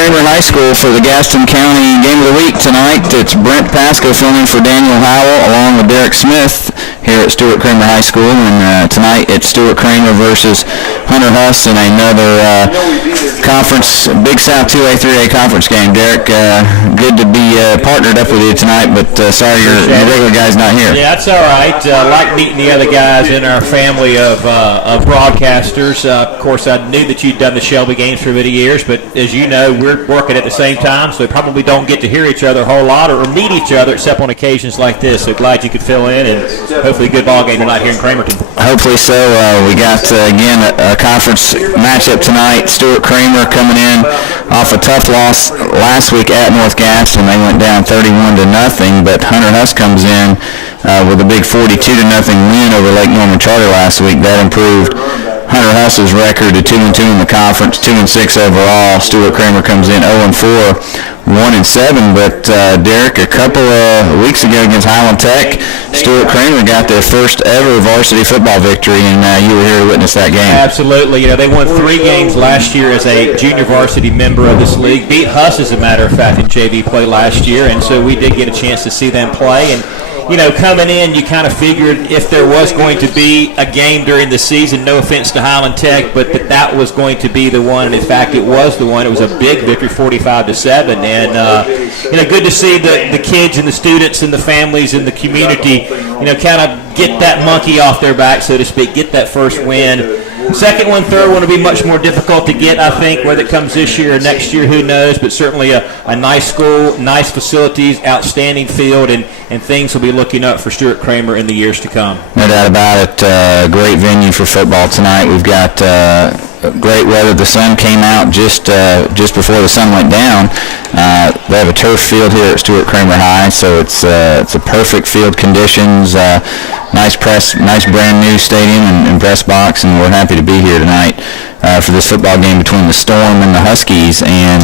Kramer High School for the Gaston County Game of the Week tonight. It's Brent Pasco filling in for Daniel Howell along with Derek Smith here at Stuart Kramer High School. And tonight it's Stuart Kramer versus Hunter Huss in another conference, Big South 2A, 3A conference game. Derek, good to be partnered up with you tonight, but sorry your regular guy's not here. Yeah, that's all right. Like meeting the other guys in our family of broadcasters. Of course, I knew that you'd done the Shelby games for many years, but as you know, we're working at the same time, so we probably don't get to hear each other a whole lot or meet each other except on occasions like this. So glad you could fill in, and hopefully a good ball game tonight here in Cramerton. Hopefully so. We got, again, a conference matchup tonight. Stuart Kramer coming in off a tough loss last week at North Gaston. They went down 31-0, but Hunter Huss comes in with a big 42-0 win over Lake Norman Charter last week. That improved Hunter Huss's record to 2-2 in the conference, 2-6 overall. Stuart Kramer comes in 0-4, 1-7. But Derek, a couple of weeks ago against Highland Tech, Stuart Kramer got their first ever varsity football victory, and you were here to witness that game. Absolutely. You know, they won 3 games last year as a junior varsity member of this league. Beat Huss, as a matter of fact, in JV play last year, and so we did get a chance to see them play. And you know, coming in, you kind of figured if there was going to be a game during the season, no offense to Highland Tech, but that was going to be the one. And in fact, it was the one. It was a big victory, 45-7. And, you know, good to see the kids and the students and the families and the community, you know, kind of get that monkey off their back, so to speak, get that first win. Second one, third one will be much more difficult to get, I think, whether it comes this year or next year, who knows, but certainly a nice school, nice facilities, outstanding field, and things will be looking up for Stuart Kramer in the years to come. No doubt about it. Great venue for football tonight. We've got great weather. The sun came out just before the sun went down. They have a turf field here at Stuart Kramer High, so it's a perfect field conditions. Nice brand new stadium and press box, and we're happy to be here tonight for this football game between the Storm and the Huskies. And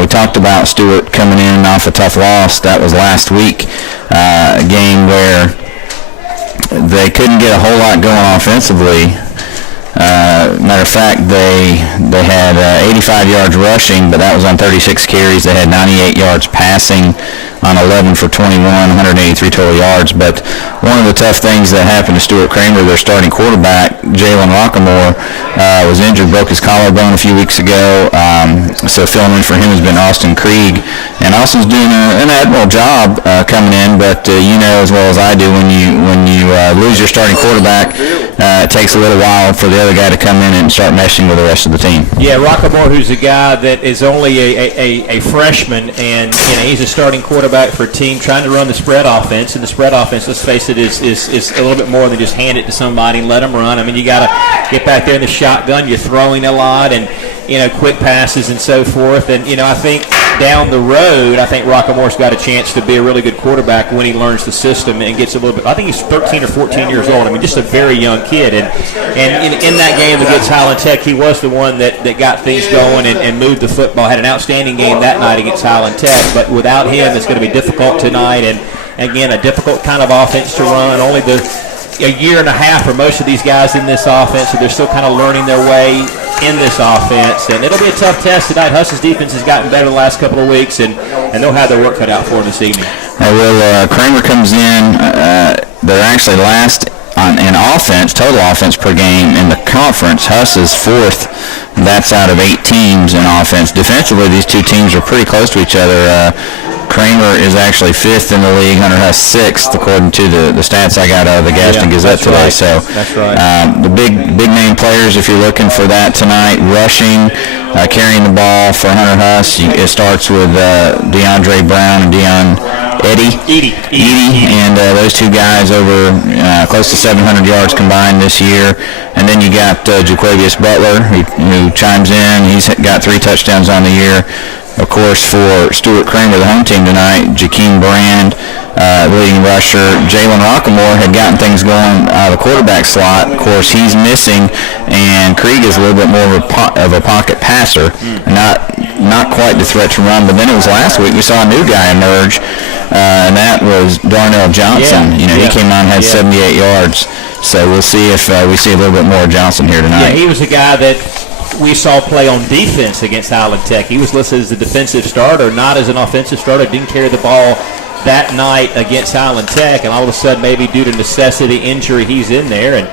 we talked about Stuart coming in off a tough loss. That was last week, a game where they couldn't get a whole lot going offensively. Matter of fact, they had 85 yards rushing, but that was on 36 carries. They had 98 yards passing on 11 for 21, 183 total yards. But one of the tough things that happened to Stuart Kramer, their starting quarterback, Jalen Rockamore, was injured, broke his collarbone a few weeks ago. So filling in for him has been Austin Krieg. And Austin's doing an admirable job coming in, but you know as well as I do, when you lose your starting quarterback, it takes a little while for the other guy to come in and start meshing with the rest of the team. Yeah, Rockamore, who's a guy that is only a freshman, and you know, he's a starting quarterback for a team trying to run the spread offense, and the spread offense, let's face it, is a little bit more than just hand it to somebody and let them run. I mean, you got to get back there in the shotgun. You're throwing a lot, and you know, quick passes and so forth. And you know, I think down the road, I think Rockamore's got a chance to be a really good quarterback when he learns the system and gets a little bit. I think he's 13 or 14 years old. I mean, just a very young kid. And in that game against Highland Tech, he was the one that got things going and moved the football. Had an outstanding game that night against Highland Tech. But without him, it's going to be difficult tonight. And again, a difficult kind of offense to run. Only a year and a half for most of these guys in this offense, so they're still kind of learning their way in this offense, and it'll be a tough test tonight. Huss's defense has gotten better the last couple of weeks, and they'll have their work cut out for them this evening. Kramer comes in. They're actually last in offense, total offense per game in the conference. Huss is 4th. That's out of 8 teams in offense. Defensively, these two teams are pretty close to each other. Kramer is actually 5th in the league, Hunter Huss 6th, according to the stats I got out of the Gaston Gazette today. Right. So that's right. The big name players, if you're looking for that tonight, rushing, carrying the ball for Hunter Huss, it starts with DeAndre Brown and Edie, and those two guys over close to 700 yards combined this year. And then you got Jaquavius Butler, who chimes in. He's got 3 touchdowns on the year. Of course, for Stuart Kramer, the home team tonight, Jakeem Brand, leading rusher. Jalen Rockamore had gotten things going out of the quarterback slot. Of course, he's missing, and Krieg is a little bit more of a pocket passer, not quite the threat to run. But then it was last week we saw a new guy emerge, and that was Darnell Johnson. He came on and had 78 yards. So we'll see if we see a little bit more of Johnson here tonight. Yeah, he was a guy that we saw play on defense against Highland Tech. He was listed as a defensive starter, not as an offensive starter. Didn't carry the ball that night against Highland Tech, and all of a sudden, maybe due to necessity, injury, he's in there, and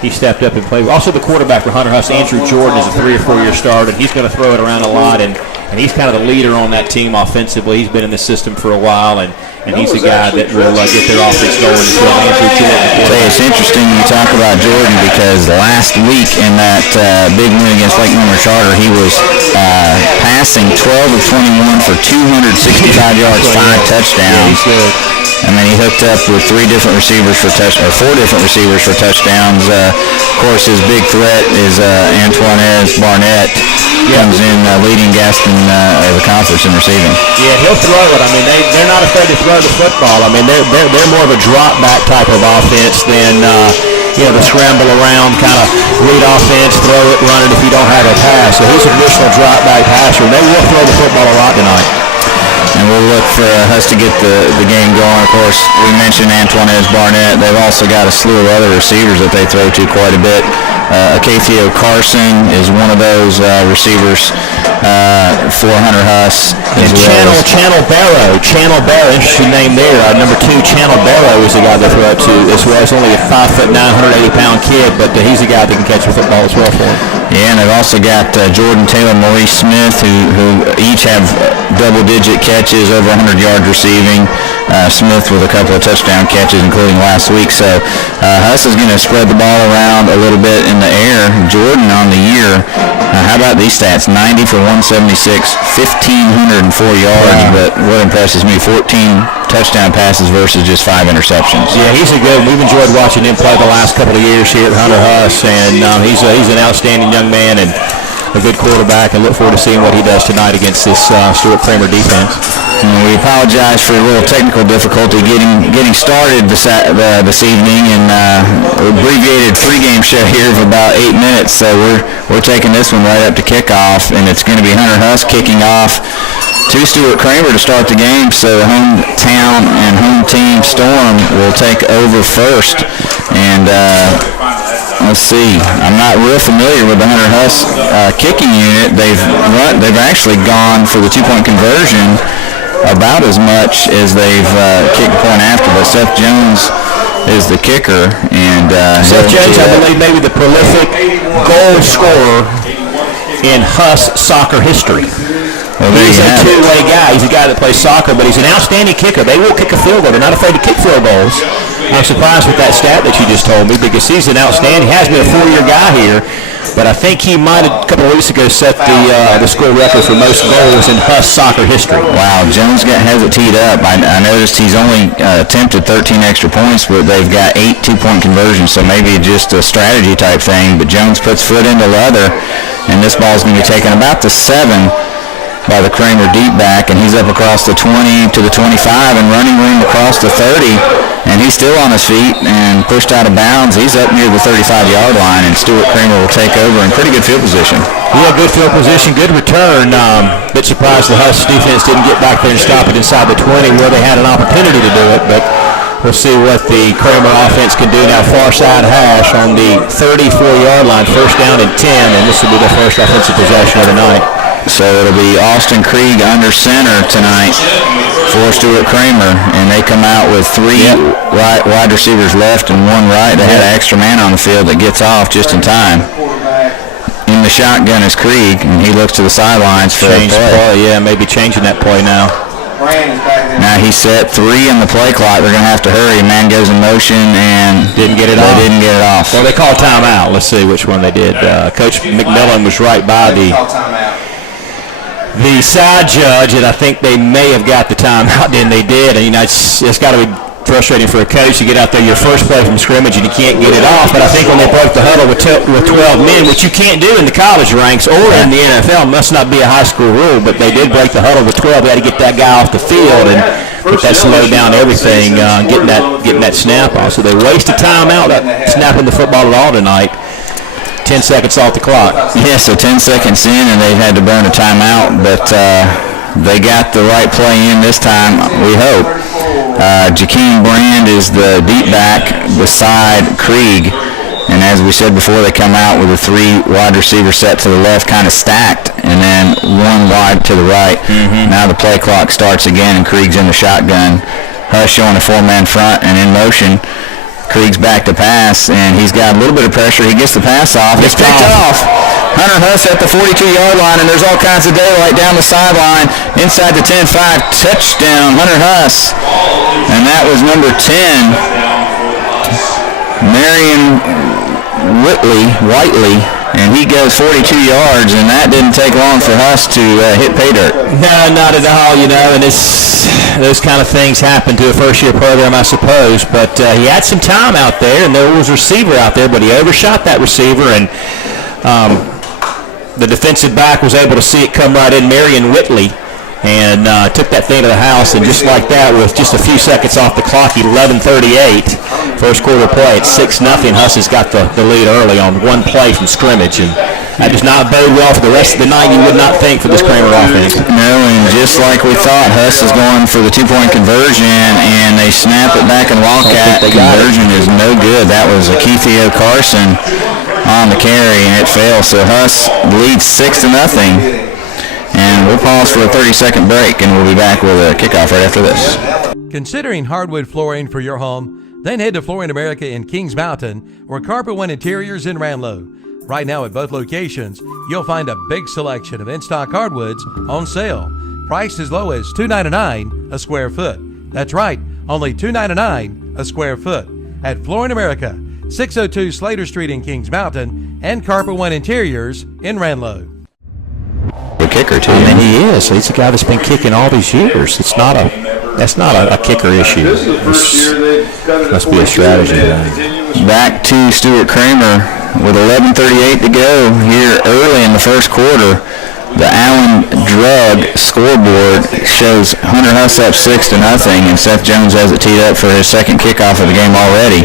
he stepped up and played. Also, the quarterback for Hunter Huss, Andrew Jordan, is a 3 or 4 year starter, and he's going to throw it around a lot, and he's kind of the leader on that team offensively. He's been in the system for a while, and he's a guy that will get their offense going as well. Andrew Jordan. It's interesting you talk about Jordan because last week in that big win against Lake Monroe Charter, he was passing 12 of 21 for 265 yards, 5 touchdowns. Yeah, he's good. And then he hooked up with 4 different receivers for touchdowns. Of course, his big threat is Antoinez Barnett. Comes in leading Gaston the conference in receiving. Yeah, he'll throw it. I mean, they're not afraid to throw the football. I mean, they're more of a drop back type of offense than the scramble around kind of read offense, throw it, run it if you don't have a pass. So he's a traditional drop back passer. They will throw the football a lot tonight. And we'll look for us to get the game going. Of course, we mentioned Antoinez Barnett. They've also got a slew of other receivers that they throw to quite a bit. Acacio Carson is one of those receivers for Hunter Huss. And Channel Barrow, interesting name there. Number 2, Channel Barrow is the guy they throw up to as well. He's only a 5'9", 180-pound kid, but he's a guy that can catch the football as well for him. Yeah, and they've also got Jordan Taylor, Maurice Smith, who each have double-digit catches, over 100 yards receiving. Smith with a couple of touchdown catches, including last week. So Huss is going to spread the ball around a little bit in the air. Jordan on the year, how about these stats? 90 for 176, 1,504 yards. Wow. But what impresses me, 14 touchdown passes versus just 5 interceptions. Yeah, he's a good. We've enjoyed watching him play the last couple of years here at Hunter Huss, and he's an outstanding young man and a good quarterback. I look forward to seeing what he does tonight against this Stuart Kramer defense. And we apologize for a little technical difficulty getting started this evening, and abbreviated pregame show here of about 8 minutes. So we're taking this one right up to kickoff, and it's going to be Hunter Huss kicking off to Stuart Kramer to start the game. So the hometown and home team Storm will take over first, and let's see. I'm not real familiar with the Hunter Huss kicking unit. They've actually gone for the 2-point conversion about as much as they've kicked point after. But Seth Jones is the kicker, and Seth Jones, I believe, maybe the prolific goal scorer in Huss soccer history. Well, he's a two-way guy. He's a guy that plays soccer, but he's an outstanding kicker. They will kick a field goal. They're not afraid to kick field goals. I'm surprised with that stat that you just told me because he's an outstanding. He has been a 4-year guy here, but I think he might have, a couple of weeks ago, set the school record for most goals in Huss soccer history. Wow, Jones has it teed up. I noticed he's only attempted 13 extra points, but they've got 8 2-point conversions, so maybe just a strategy type thing. But Jones puts foot into leather, and this ball's going to be taken about the 7 by the Kramer deep back, and he's up across the 20 to the 25 and running room across the 30, and he's still on his feet and pushed out of bounds. He's up near the 35-yard line, and Stuart Kramer will take over in pretty good field position. Yeah, good field position, good return. Bit surprised the Huss defense didn't get back there and stop it inside the 20 where they had an opportunity to do it, but we'll see what the Kramer offense can do now. Far side hash on the 34-yard line, first down and 10, and this will be their first offensive possession of the night. So it'll be Austin Krieg under center tonight for Stuart Kramer, and they come out with 3 wide receivers left and 1 right. They had an extra man on the field that gets off just in time. In the shotgun is Krieg, and he looks to the sidelines for a play. Yeah, maybe changing that play now. Now he's set 3 in the play clock. They're going to have to hurry. Man goes in motion and didn't get it off. They didn't get it off. Well, they called timeout. Let's see which one they did. Coach McMillan was right by the side judge, and I think they may have got the timeout. Then they did, and it's got to be frustrating for a coach to get out there your first play from scrimmage and you can't get it off. But I think when they broke the huddle with 12 men, which you can't do in the college ranks or in the NFL, must not be a high school rule, but they did break the huddle with 12. They had to get that guy off the field, and but that slowed down everything, getting that snap off. So they wasted time out snapping the football at all tonight. 10 seconds off the clock. Yeah, so 10 seconds in, and they've had to burn a timeout, but they got the right play in this time, we hope. Jakeem Brand is the deep back beside Krieg, and And as we said before, they come out with a 3 wide receiver set to the left, kind of stacked, and then 1 wide to the right. Now the play clock starts again, and Krieg's in the shotgun. Huss showing a 4-man front and in motion. Krieg's back to pass, and he's got a little bit of pressure. He gets the pass off. It's picked off. Hunter Huss at the 42-yard line, and there's all kinds of daylight down the sideline. Inside the 10-5, touchdown, Hunter Huss. And that was number 10, Marion Whiteley, and he goes 42 yards, and that didn't take long for Huss to hit pay dirt. No, not at all, and those kind of things happen to a first-year program, I suppose. But he had some time out there, and there was a receiver out there, but he overshot that receiver, and the defensive back was able to see it come right in, Marion Whitley, and took that thing to the house, and just like that, with just a few seconds off the clock, 11:38, first quarter play, it's 6-0. Huss has got the lead early on 1 play from scrimmage, and that does not bode well for the rest of the night, you would not think, for this Kramer offense. No, and just like we thought, Huss is going for the 2-point conversion, and they snap it back, and Wildcat conversion is no good. That was a Keithio Carson on the carry, and it fails, so Huss leads 6-0. And we'll pause for a 30-second break, and we'll be back with a kickoff right after this. Considering hardwood flooring for your home? Then head to Flooring America in Kings Mountain or Carpet One Interiors in Ranlow. Right now at both locations, you'll find a big selection of in-stock hardwoods on sale, priced as low as $2.99 a square foot. That's right, only $2.99 a square foot at Flooring America, 602 Slater Street in Kings Mountain, and Carpet One Interiors in Ranlow. The kicker too. I mean, he is. He's a guy that's been kicking all these years. That's not a kicker issue. Must be a strategy. Back to Stuart Kramer with 11:38 to go here early in the first quarter. The Allen Drug scoreboard shows Hunter Huss up 6-0, and Seth Jones has it teed up for his second kickoff of the game already.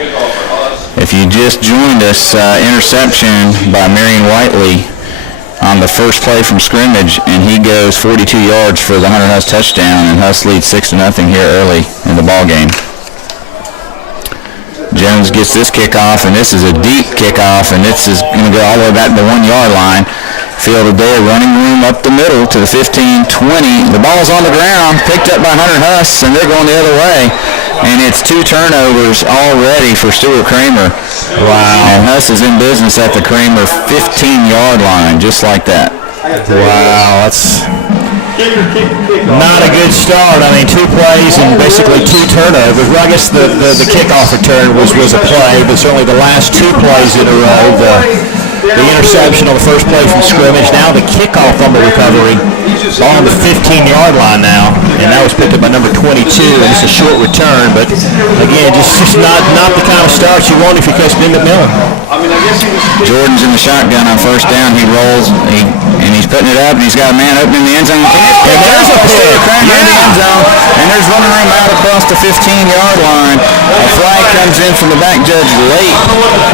If you just joined us, interception by Marion Whiteley on the first play from scrimmage, and he goes 42 yards for the Hunter Huss touchdown, and Huss leads 6-0 here early in the ball game. Jones gets this kickoff, and this is a deep kickoff, and this is going to go all the way back to the 1-yard line. Field of day, running room up the middle to the 15-20. The ball's on the ground, picked up by Hunter Huss, and they're going the other way. And it's 2 turnovers already for Stuart Kramer. Wow. And Huss is in business at the Kramer 15-yard line, just like that. Wow, that's not a good start. I mean, 2 plays and basically 2 turnovers. Well, I guess the kickoff return was a play, but certainly the last 2 plays in a row, the interception on the first play from scrimmage, now the kickoff on the recovery, ball on the 15-yard line now, and that was picked up by number 22, and it's a short return, but again, just not the kind of start you want if you catch Ben McMillan. Jordan's in the shotgun on first down. He rolls, and he's putting it up, and he's got a man open in the end zone. And there's a pick. In the end zone, and there's running room out across the 15-yard line. A flag comes in from the back judge late,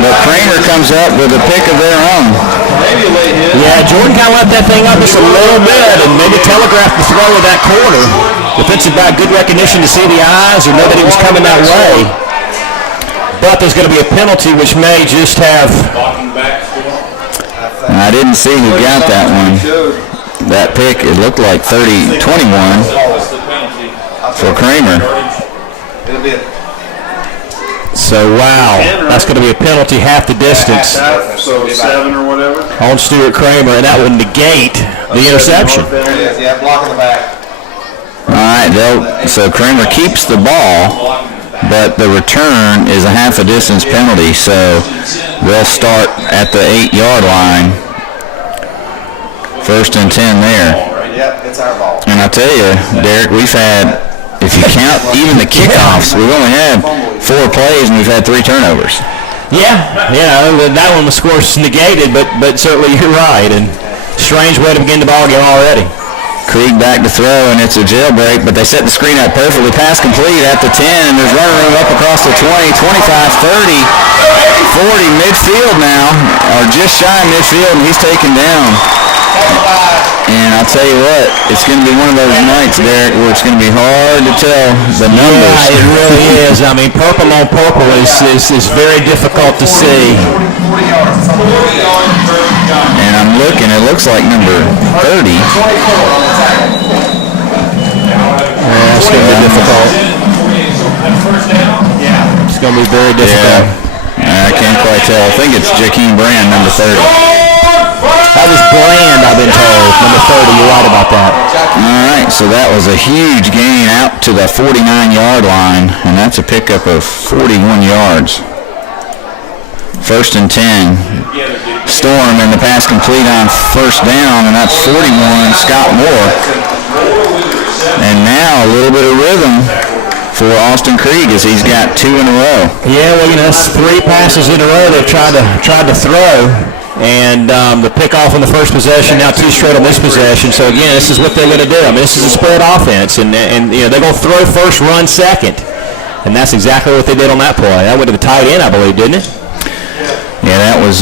but Kramer comes up with a pick of their own. Yeah, Jordan kind of left that thing up just a little bit and maybe telegraphed the throw of that corner. Defensive back, good recognition to see the eyes or know that he was coming that way. But there's going to be a penalty which may just have... I didn't see who got that one. That pick, it looked like 30-21 for Kramer. So, wow, that's going to be a penalty half the distance. So 7 or whatever. On Stuart Kramer, and that would negate the interception. Yeah, blocking the back. All right, so Kramer keeps the ball, but the return is a half a distance penalty, so they'll start at the 8-yard line. 1st and 10 there. Yep, it's our ball. And I tell you, Derek, we've had, if you count even the kickoffs, we've only had 4 plays and we've had 3 turnovers. Yeah, that one was, of course, negated, but certainly you're right, and strange way to begin the ball game already. Krieg back to throw, and it's a jailbreak, but they set the screen up perfectly. Pass complete at the 10, and there's running room up across the 20, 25, 30, 40, midfield now, or just shy of midfield, and he's taken down. And I'll tell you what, it's going to be one of those nights, Derek, where it's going to be hard to tell the numbers. Yeah, it really is. I mean, purple on purple is very difficult to see. And I'm looking, it looks like number 30. Yeah, it's going to be difficult. It's going to be very difficult. Yeah, I can't quite tell. I think it's Jakeem Brand, number 30. That was Brand, I've been told, number 30. You're right about that. All right, so that was a huge gain out to the 49-yard line, and that's a pickup of 41 yards. 1st and 10. Storm and the pass complete on first down, and that's 41, Scott Moore. And now a little bit of rhythm for Austin Krieg as he's got 2 in a row. Yeah, well, that's 3 passes in a row they've tried to throw. And the pick-off on the first possession, now 2 straight on this possession. So, again, this is what they're going to do. I mean, this is a spread offense. And they're going to throw first, run second. And that's exactly what they did on that play. That went to the tight end, I believe, didn't it? Yeah, that was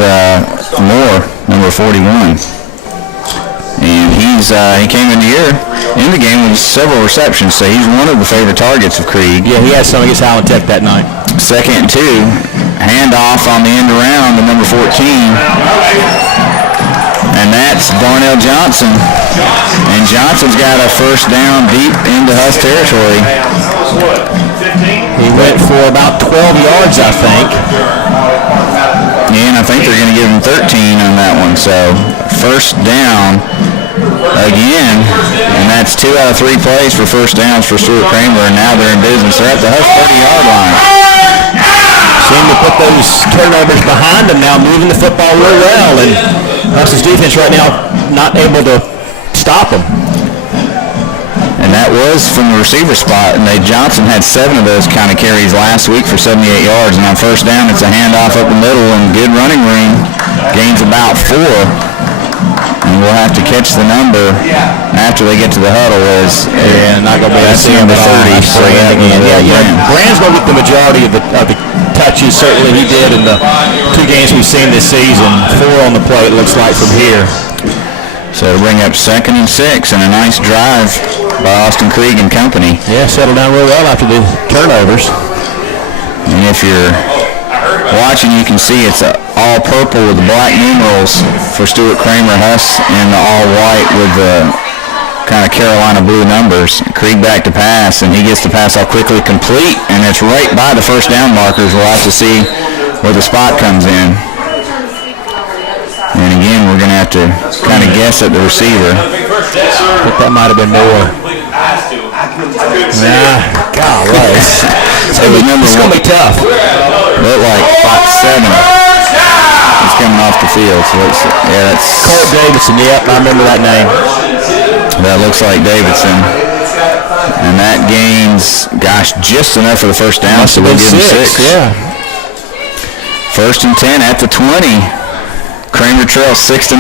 Moore, number 41. And he came in the game with several receptions, so he's one of the favorite targets of Krieg. Yeah, he had some against Highland Tech that night. 2nd and 2, handoff on the end around to number 14. And that's Darnell Johnson. And Johnson's got a first down deep into Huss territory. He went for about 12 yards, I think. And I think they're going to give him 13 on that one. So first down again, and that's 2 out of 3 plays for first downs for Stuart Kramer, and now they're in business. They're at the Huss 30-yard line. Seem to put those turnovers behind them now, moving the football real well, and Huss's defense right now not able to stop them. And that was from the receiver spot, and Johnson had 7 of those kind of carries last week for 78 yards, and on first down it's a handoff up the middle and good running room, gains about 4. And we'll have to catch the number after they get to the huddle. Not going to be able to see number 30. So Brand's going to get the majority of the touches. Certainly he did in the 2 games we've seen this season. 4 on the plate, looks like, from here. So to bring up 2nd and 6 and a nice drive by Austin Krieg and company. Yeah, settled down real well after the turnovers. And if you're watching, you can see it's all purple with the black numerals for Stuart Kramer, Huss in the all white with the kind of Carolina blue numbers. Krieg back to pass, and he gets the pass all quickly complete, and it's right by the first down markers. We'll have to see where the spot comes in. And again, we're going to have to kind of guess at the receiver. I think that might have been more. Golly. It's going to be tough. Looked like 5'7". He's coming off the field. So that's Colt Davidson. Yep, I remember that name. That looks like Davidson. And that gains, just enough for the first down. So we'll give him 6. Yeah. 1st and 10 at the 20. Kramer trails 6-0.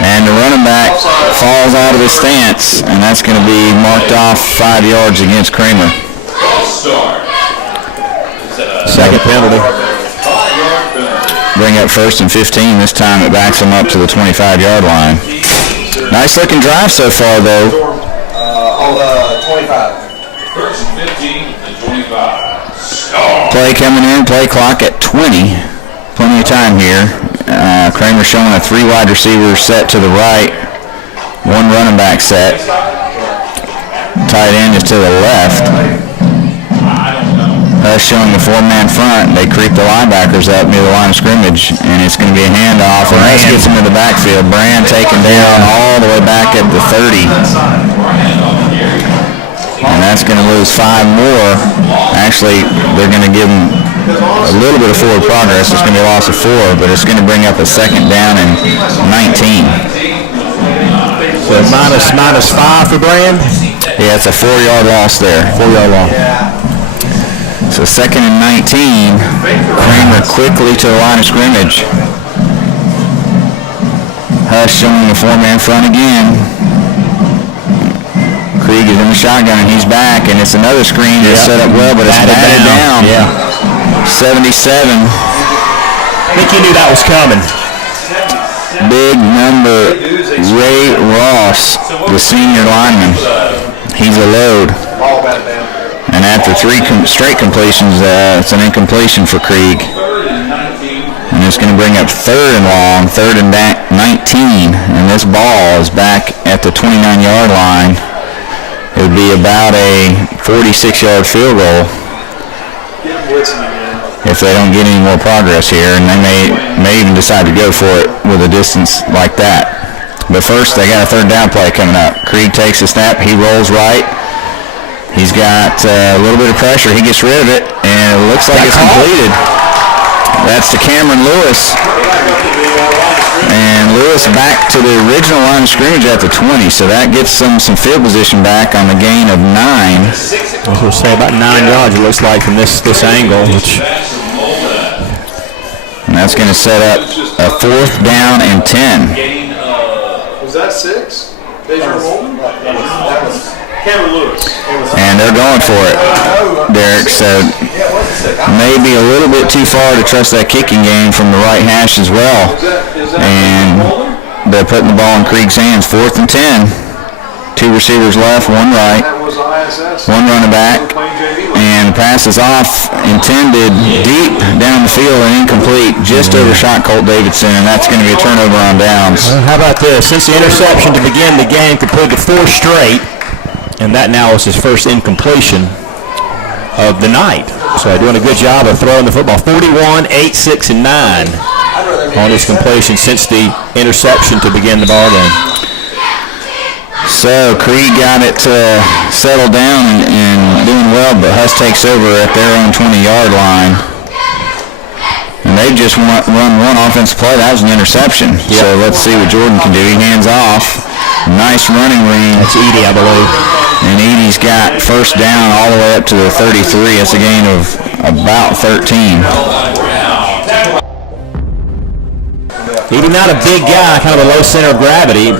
And the running back falls out of his stance, and that's going to be marked off 5 yards against Kramer. Second penalty. Bring up 1st and 15. This time it backs him up to the 25-yard line. Nice looking drive so far, though. On the 25. 1st and 15 and 25. Play coming in, play clock at 20. Plenty of time here. Kramer showing a 3 wide receiver set to the right. 1 running back set. Tight end is to the left. Showing the 4-man front. They creep the linebackers up near the line of scrimmage, and it's going to be a handoff. And Huss gets him to the backfield. Brand taken down all the way back at the 30. And that's going to lose 5 more. Actually, they're going to give him a little bit of forward progress. It's going to be a loss of 4, but it's going to bring up a 2nd down and 19. So minus 5 for Brand? Yeah, it's a 4-yard loss there. 4-yard loss. So 2nd and 19. Kramer quickly to the line of scrimmage. Huss showing the 4-man front again. Krieg is in the shotgun, and he's back, and it's another screen that's set up well, but it's batted down. Yeah. 77. I think he knew that was coming. big number, Ray Ross, the senior lineman. He's a load. And after 3 straight completions, it's an incompletion for Krieg. And it's going to bring up 3rd and long, 3rd and 19. And this ball is back at the 29-yard line. It would be about a 46-yard field goal if they don't get any more progress here. And they may even decide to go for it with a distance like that. But first, they got a 3rd down play coming up. Krieg takes a snap. He rolls right. He's got a little bit of pressure. He gets rid of it, and it looks like it's completed. That's to Cameron Lewis. And Lewis back to the original line of scrimmage at the 20, so that gets some field position back on the gain of 9. I was going to say about 9 yards, it looks like, from this angle. And that's going to set up a 4th down and 10. Was that 6? Deja Holman? That was Cameron Lewis. And they're going for it, Derek. So maybe a little bit too far to trust that kicking game from the right hash as well. And they're putting the ball in Krieg's hands. 4th and 10. 2 receivers left, 1 right, 1 running back. And the pass is off, intended deep down the field and incomplete. Just overshot Colt Davidson, and that's going to be a turnover on downs. How about this? Since the interception to begin the game, completed 4 straight. And that now is his first incompletion of the night. So doing a good job of throwing the football. 41, 8, 6, and 9 on his completion since the interception to begin the ball game. So Krieg got it settled down and doing well, but Huss takes over at their own 20-yard line. And they just run 1 offensive play. That was an interception. Yep. So let's see what Jordan can do. He hands off. Nice running ring. That's Edie, I believe. And Edie's got 1st down all the way up to the 33. That's a gain of about 13. Edie not a big guy, kind of a low center of gravity,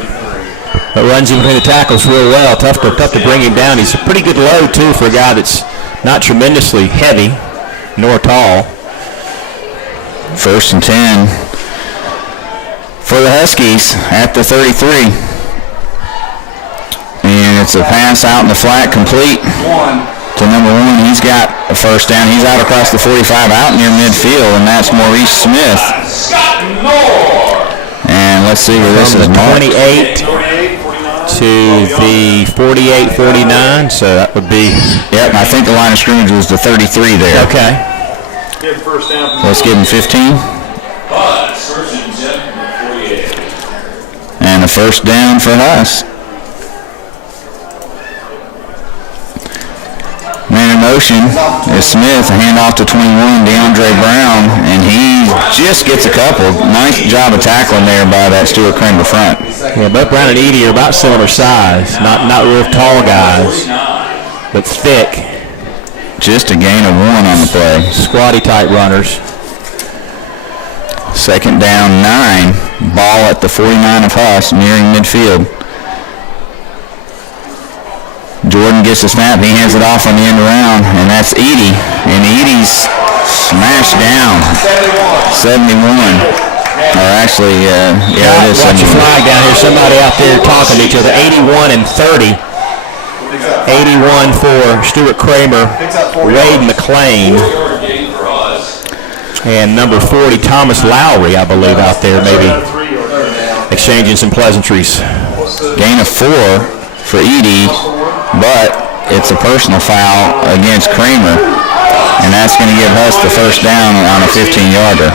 but runs in between the tackles real well. Tough to bring him down. He's a pretty good load, too, for a guy that's not tremendously heavy nor tall. 1st and 10 for the Huskies at the 33. And it's a pass out in the flat, complete to number 1. He's got a 1st down. He's out across the 45, out near midfield, and that's Maurice Smith. And let's see where this is marked. 28 to the 48-49, so that would be... Yep, I think the line of scrimmage was the 33 there. Okay. Let's give him 15. And a 1st down for us. Man in motion is Smith, a handoff to 21, DeAndre Brown, and he just gets a couple. Nice job of tackling there by that Stuart Kramer front. Yeah, both Brown and Edie are about similar size. Not real tall guys, but thick. Just a gain of 1 on the play. Squatty type runners. 2nd down, 9. Ball at the 49 of Huss, nearing midfield. Jordan gets the snap. He hands it off on the end around, and that's Edie. And Edie's smashed down. 71. Or actually, it is 71. Watch your flag down here. Somebody out there talking to each other. 81 and 30. 81 for Stuart Kramer, Wade McLean, and number 40, Thomas Lowry, I believe, out there maybe exchanging some pleasantries. Gain of 4 for Edie, but it's a personal foul against Kramer, and that's going to give us the 1st down on a 15-yarder.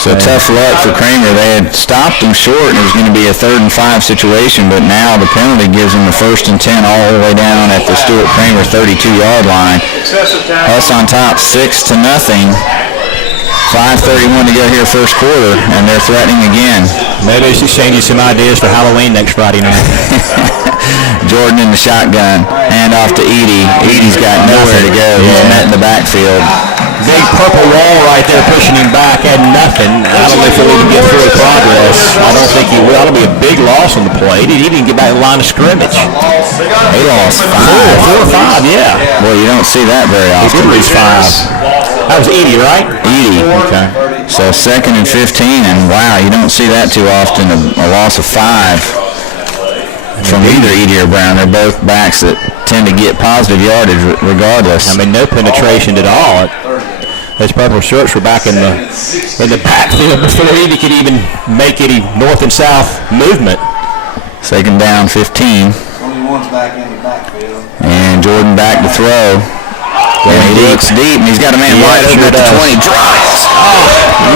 So tough luck for Kramer. They had stopped him short, and it was going to be a 3rd and 5 situation, but now the penalty gives him the 1st and 10 all the way down at the Stuart Kramer 32-yard line. Us on top, 6-0. 5:31 to go here, 1st quarter, and they're threatening again. Maybe he's exchanging some ideas for Halloween next Friday night. Jordan in the shotgun, hand off to Edie. Edie's got nowhere to go. He's met in the backfield. Big purple wall right there pushing him back, had nothing. I don't know if he'll even get through progress. I don't think he will. That'll be a big loss on the play. He didn't even get back in the line of scrimmage. He lost 5. 4 or 5, yeah. Well, you don't see that very often. He did lose 5. That was Edie, right? Edie. Okay. So 2nd and 15, and wow, you don't see that too often, a loss of 5 from either Edie or Brown. They're both backs that tend to get positive yardage regardless. I mean, no penetration at all. Those purple shirts were back in the backfield before Edie could even make any north and south movement. 2nd down, 15. 21's back in the backfield. And Jordan back to throw. And he looks deep, and he's got a man wide open at the 20. Drops. Oh,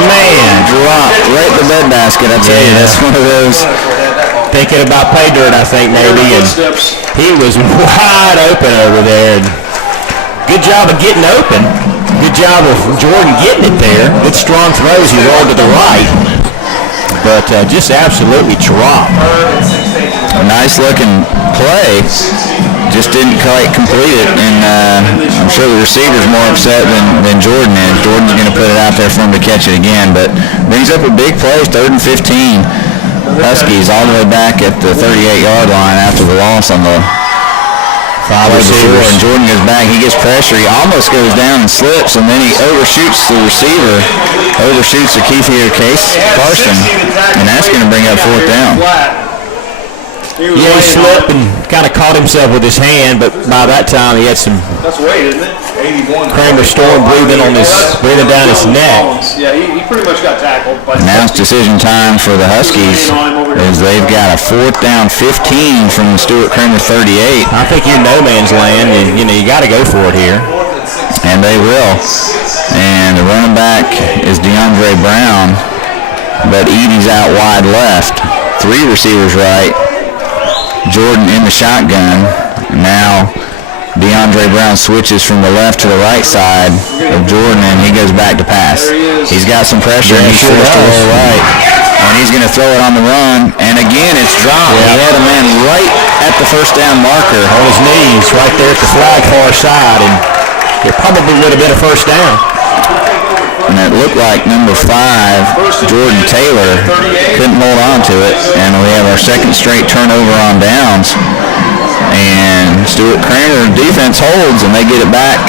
man. Dropped right in the bed basket, I tell you. That's one of those. Thinking about pay dirt, I think, maybe. And he was wide open over there. And good job of getting open. Good job of Jordan getting it there. Good strong throws. He rolled to the right. But just absolutely dropped. A nice looking play. Just didn't quite complete it, and I'm sure the receiver's more upset than Jordan is. Jordan's going to put it out there for him to catch it again, but brings up a big play, 3rd and 15. Huskies all the way back at the 38-yard line after the loss on the 5 before, and Jordan goes back. He gets pressure. He almost goes down and slips, and then he overshoots the receiver, overshoots the Keith Case Carson, and that's going to bring up 4th down. Yeah, he slipped and kind of caught himself with his hand, but by that time he had some That's weight, isn't it? 81. Kramer Storm breathing down his neck. Yeah, he pretty much got tackled. Now it's decision time for the Huskies, as they've got a 4th down, 15 from the Stuart Kramer 38. I think you're no man's land, and you got to go for it here. And they will. And the running back is DeAndre Brown, but Edie's out wide left. 3 receivers right. Jordan in the shotgun. Now DeAndre Brown switches from the left to the right side of Jordan, and he goes back to pass. He's got some pressure, and he's forced to roll right. And he's going to throw it on the run, and again it's dropped. He had a man right at the 1st down marker. On his knees, right there at the flag far side, and it probably would have been a 1st down. And it looked like number 5, Jordan Taylor, couldn't hold on to it. And we have our 2nd straight turnover on downs. And Stuart Kramer defense holds, and they get it back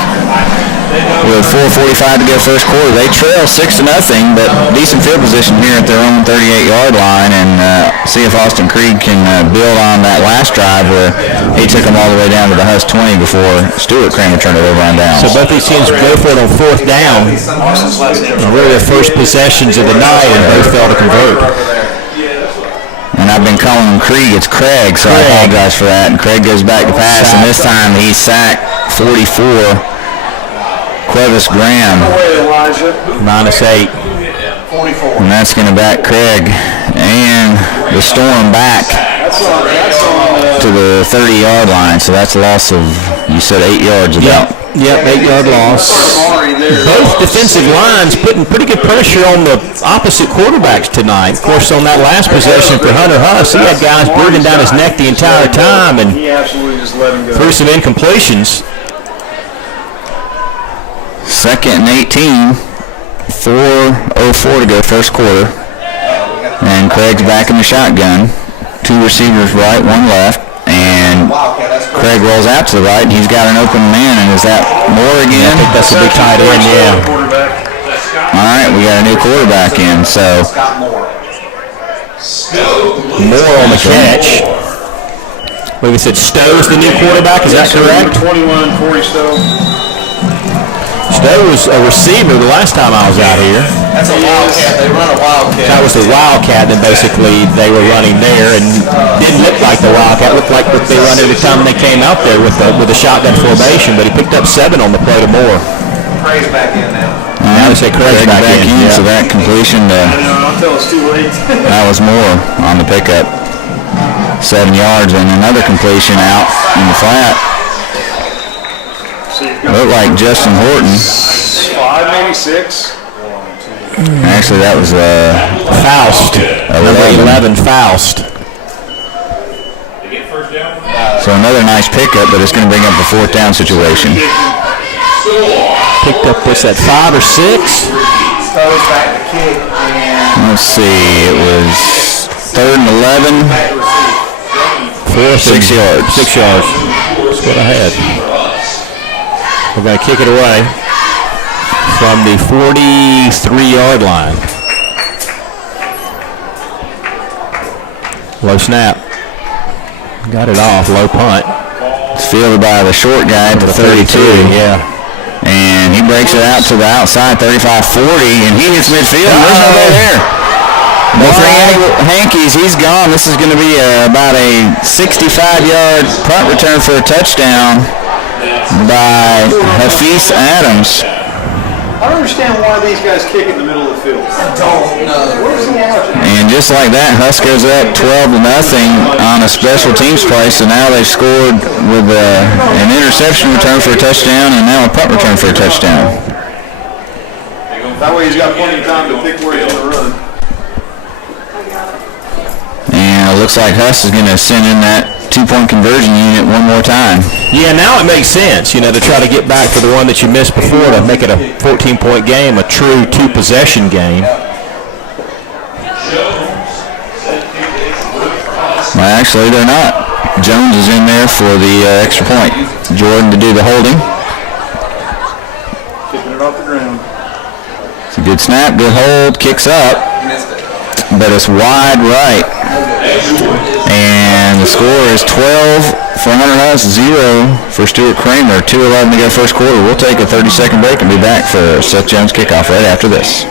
with 4:45 to go first quarter. They trail 6-0, but decent field position here at their own 38-yard line, and see if Austin Krieg can build on that last drive where he took them all the way down to the Husk 20 before Stuart Kramer turned it over on downs. So both these teams go for it on 4th down. Really their first possessions of the night, and both failed to convert. And I've been calling him Krieg. It's Craig, so I apologize for that. And Craig goes back to pass, and this time he's sacked 44. Quevis Graham, -8. and that's going to back Craig. And the Storm back to the 30-yard line, so that's a loss of, you said 8 yards about. Yep, 8-yard loss. Both defensive lines putting pretty good pressure on the opposite quarterbacks tonight. Of course, on that last possession for Hunter Huss, he had guys breathing down his neck the entire time and threw some incompletions. 2nd and 18, 4:04 to go first quarter. And Craig's back in the shotgun. 2 receivers right, 1 left. And Craig rolls out to the right. He's got an open man, and is that Moore again? I think that's a big tight end, yeah. All right, we got a new quarterback in, so Moore on the catch. Like we said, Stowe's the new quarterback, is that correct? 21, Corey Stowe. Stowe was a receiver the last time I was out here. That's a wildcat. They run a wildcat. That was the wildcat that basically they were running there, and didn't look like the wildcat. Looked like what they run every time they came out there with the shotgun formation. But he picked up 7 on the play to Moore. Craig's back in now. now they say Craig's back in. So that completion, Until it's too late. that was Moore on the pickup. 7 yards, and another completion out in the flat. Looked like Justin Horton. 5, maybe 6. Actually, that was Faust. Number 11, Faust. So another nice pickup, but it's going to bring up a 4th down situation. Picked up, what's that, 5 or 6? Let's see, it was 3rd and 11. 6 yards. 6 yards. That's what I had. We're going to kick it away. from the 43-yard line. Low snap. Got it off. Low punt. It's fielded by the short guy at the 32. Yeah. And he breaks it out to the outside, 35-40, and he hits midfield. There's nobody there. But for Hankies, he's gone. This is going to be about a 65-yard punt return for a touchdown by Hafiz Adams. I don't understand why these guys kick in the middle of the field. I don't know. Where's the logic? And just like that, Huskers up 12-0 on a special teams play. So now they've scored with an interception return for a touchdown and now a punt return for a touchdown. That way he's got plenty of time to pick where he's going to run. And it looks like Huss is going to send in that two-point conversion unit one more time. Yeah, now it makes sense, to try to get back for the one that you missed before to make it a 14-point game, a true two-possession game. Well, actually, they're not. Jones is in there for the extra point. Jordan to do the holding. Kicking it off the ground. It's a good snap, good hold, kicks up, but it's wide right. And the score is 12 for Hunter Huss, 0 for Stuart Kramer. 2:11 to go first quarter. We'll take a 30-second break and be back for Seth Jones kickoff right after this.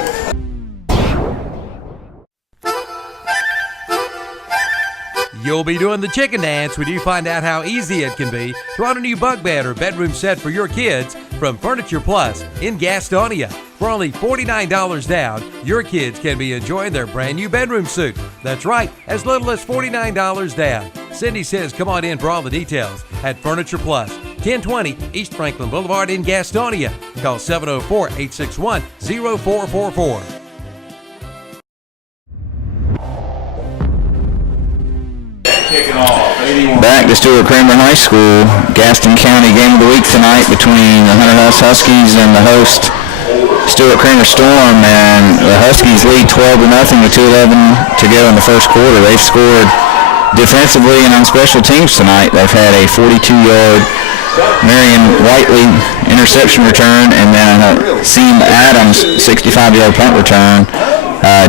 You'll be doing the chicken dance when you find out how easy it can be to own a new bunk bed or bedroom set for your kids from Furniture Plus in Gastonia. For only $49 down, your kids can be enjoying their brand new bedroom suite. That's right, as little as $49 down. Cindy says come on in for all the details at Furniture Plus, 1020 East Franklin Boulevard in Gastonia. Call 704-861-0444. Back to Stuart Kramer High School. Gaston County game of the week tonight between the Hunter Huss Huskies and the host Stuart Kramer Storm, and the Huskies lead 12-0 with 2:11 to go in the first quarter. They've scored defensively and on special teams tonight. They've had a 42-yard Marion Whiteley interception return and then a Seam Adams 65-yard punt return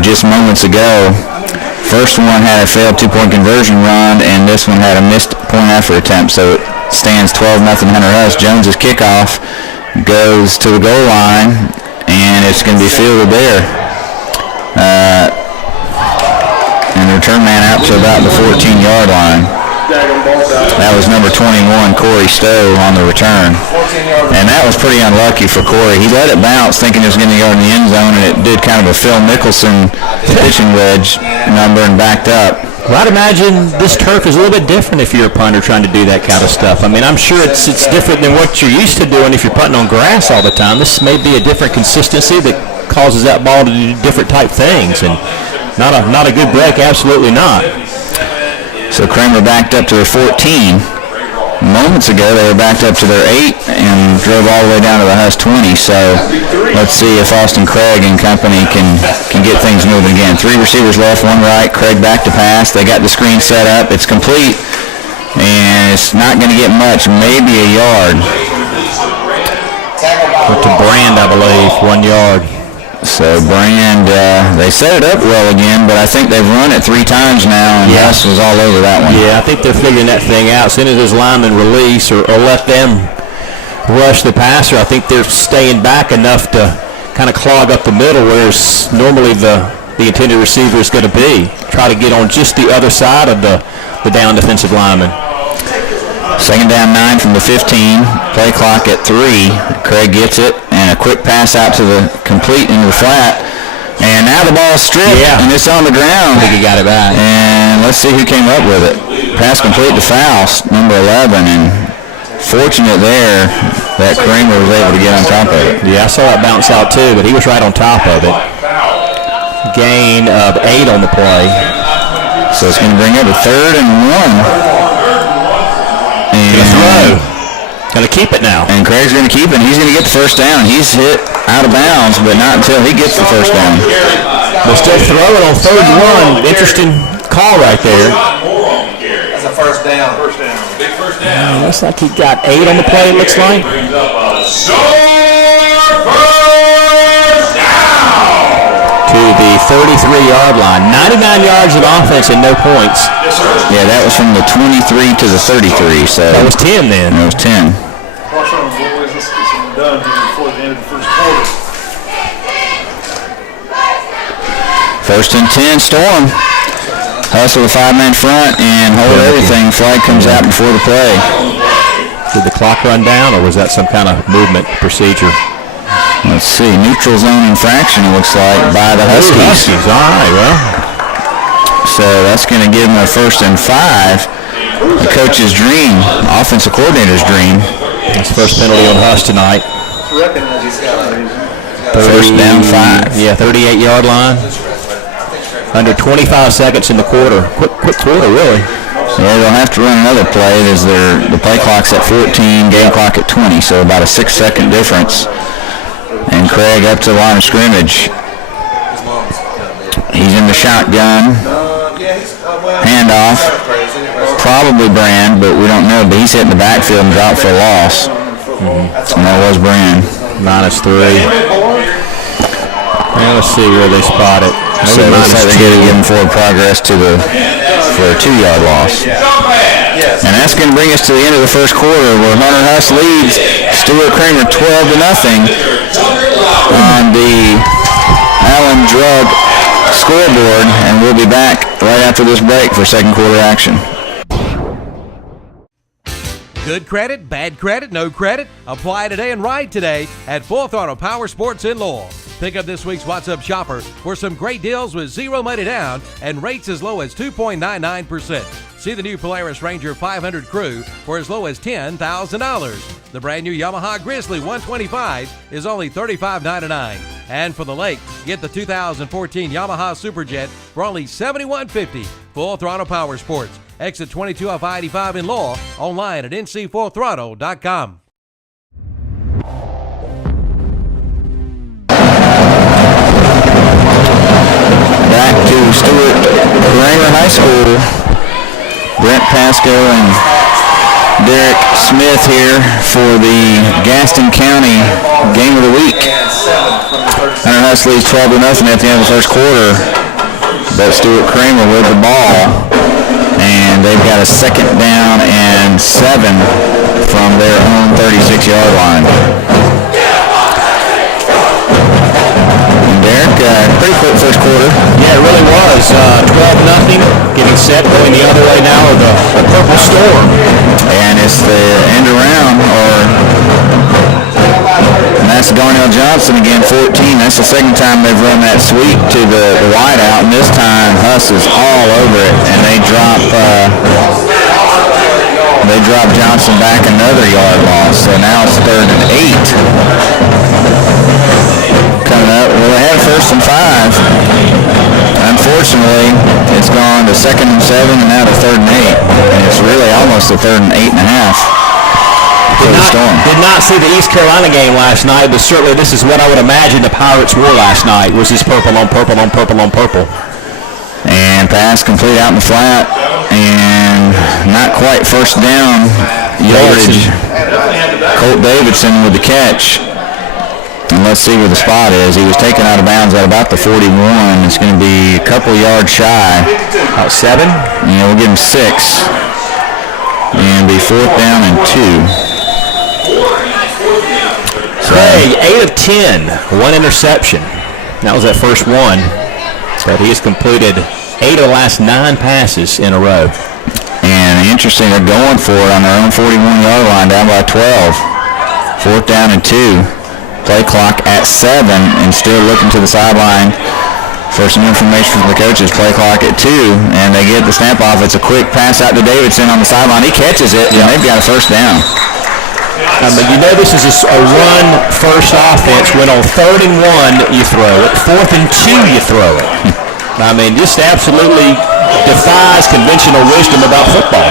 just moments ago. First one had a failed two-point conversion run, and this one had a missed point after attempt, so it stands 12-0 Hunter Huss. Jones's kickoff goes to the goal line, and it's going to be fielded there. And the return man out to about the 14-yard line. That was number 21, Corey Stowe, on the return. And that was pretty unlucky for Corey. He let it bounce thinking it was going to go in the end zone, and it did kind of a Phil Mickelson pitching wedge number and backed up. Well, I'd imagine this turf is a little bit different if you're a punter trying to do that kind of stuff. I mean, I'm sure it's different than what you're used to doing if you're punting on grass all the time. This may be a different consistency that causes that ball to do different type things, and not a good break, absolutely not. So Kramer backed up to their 14. Moments ago, they were backed up to their 8 and drove all the way down to the Huss 20. So let's see if Austin Craig and company can get things moving again. 3 receivers left, 1 right. Craig back to pass. They got the screen set up. It's complete, and it's not going to get much, maybe a yard. Went to Brand, I believe, 1 yard. So Brand, they set it up well again, but I think they've run it 3 times now, and Huss was all over that one. Yeah, I think they're figuring that thing out. As soon as his linemen release or let them rush the passer, I think they're staying back enough to kind of clog up the middle, whereas normally the intended receiver is going to be. Try to get on just the other side of the down defensive lineman. Second down 9 from the 15. Play clock at 3. Craig gets it, and a quick pass out to the complete into the flat. And now the ball's stripped, and it's on the ground. I think he got it back. And let's see who came up with it. Pass complete to Faust, number 11, and fortunate there that Kramer was able to get on top of it. Yeah, I saw that bounce out too, but he was right on top of it. Gain of 8 on the play. So it's going to bring up a 3rd and 1. Going to keep it now. And Craig's going to keep it. He's going to get the first down. He's hit out of bounds, but not until he gets the first down. They'll still throw it on 3rd and 1. Interesting call right there. That's a first down. Big first down. Looks like he got 8 on the play, it looks like. Brings up a short first to the 33-yard line. 99 yards of offense and no points. Yeah, that was from the 23 to the 33. So that was 10 then. That was 10. Watch on, boys. Let's get something done here before the end of the first quarter. First and 10, Storm. Hustle the 5-man front and hold everything. Flag comes out before the play. Did the clock run down, or was that some kind of movement procedure? Let's see. Neutral zone infraction, it looks like, by the Huskies. All right, well. So that's going to give them a 1st and 5. The coach's dream, offensive coordinator's dream. That's the first penalty on Huss tonight. First down 5. Yeah, 38-yard line. Under 25 seconds in the quarter. Quick quarter, really. Yeah, they'll have to run another play. The play clock's at 14, game clock at 20, so about a 6-second difference. And Craig up to the line of scrimmage. He's in the shotgun. Handoff. Probably Brand, but we don't know. But he's hit in the backfield and dropped for a loss. And that was Brand. -3. Now let's see where they spot it. So it looks like they're going to give him forward progress for a 2-yard loss. And that's going to bring us to the end of the first quarter where Hunter Huss leads Stuart Kramer 12-0 on the Allen Drug scoreboard. And we'll be back right after this break for second quarter action. Good credit, bad credit, no credit? Apply today and ride today at Full Throttle Power Sports in Lowell. Pick up this week's What's Up Shopper for some great deals with zero money down and rates as low as 2.99%. See the new Polaris Ranger 500 Crew for as low as $10,000. The brand new Yamaha Grizzly 125 is only $35.99. And for the lake, get the 2014 Yamaha Superjet for only $71.50. Full Throttle Power Sports. Exit 22 off I-85 in Lowell. Online at ncfullthrottle.com. Back to Stuart Kramer High School. Brent Pasco and Derek Smith here for the Gaston County Game of the Week. Hunter Huss leads 12-0 at the end of the first quarter, but Stuart Kramer with the ball, and they've got a 2nd down and 7 from their own 36-yard line. Derek, pretty quick first quarter. Yeah, it really was. 12-0. Getting set, going the other way now of the Purple Storm. And it's the end around, and that's Darnell Johnson again, 14. That's the second time they've run that sweep to the wideout, and this time Huss is all over it, and they drop Johnson back another yard loss. So now it's 3rd and 8. Coming up, well, they had 1st and 5. Unfortunately, it's gone to 2nd and 7 and now to 3rd and 8. And it's really almost a 3rd and 8.5 for the Storm. Did not see the East Carolina game last night, but certainly this is what I would imagine the Pirates wore last night, was this purple on purple on purple on purple. And pass complete out in the flat, and not quite first down yardage. Colt Davidson with the catch. And let's see where the spot is. He was taken out of bounds at about the 41. It's going to be a couple yards shy. About 7? Yeah, we'll give him 6. And be 4th down and 2. Craig, 8 of 10. 1 interception. That was that first one. But he has completed 8 of the last 9 passes in a row. And interesting, they're going for it on their own 41-yard line, down by 12. 4th down and 2. Play clock at 7, and still looking to the sideline for some information from the coaches. Play clock at 2, and they get the snap off. It's a quick pass out to Davidson on the sideline. He catches it, and they've got a 1st down. But you know this is a run-first offense. When on 3rd and 1, you throw it. 4th and 2, you throw it. I mean, just absolutely defies conventional wisdom about football.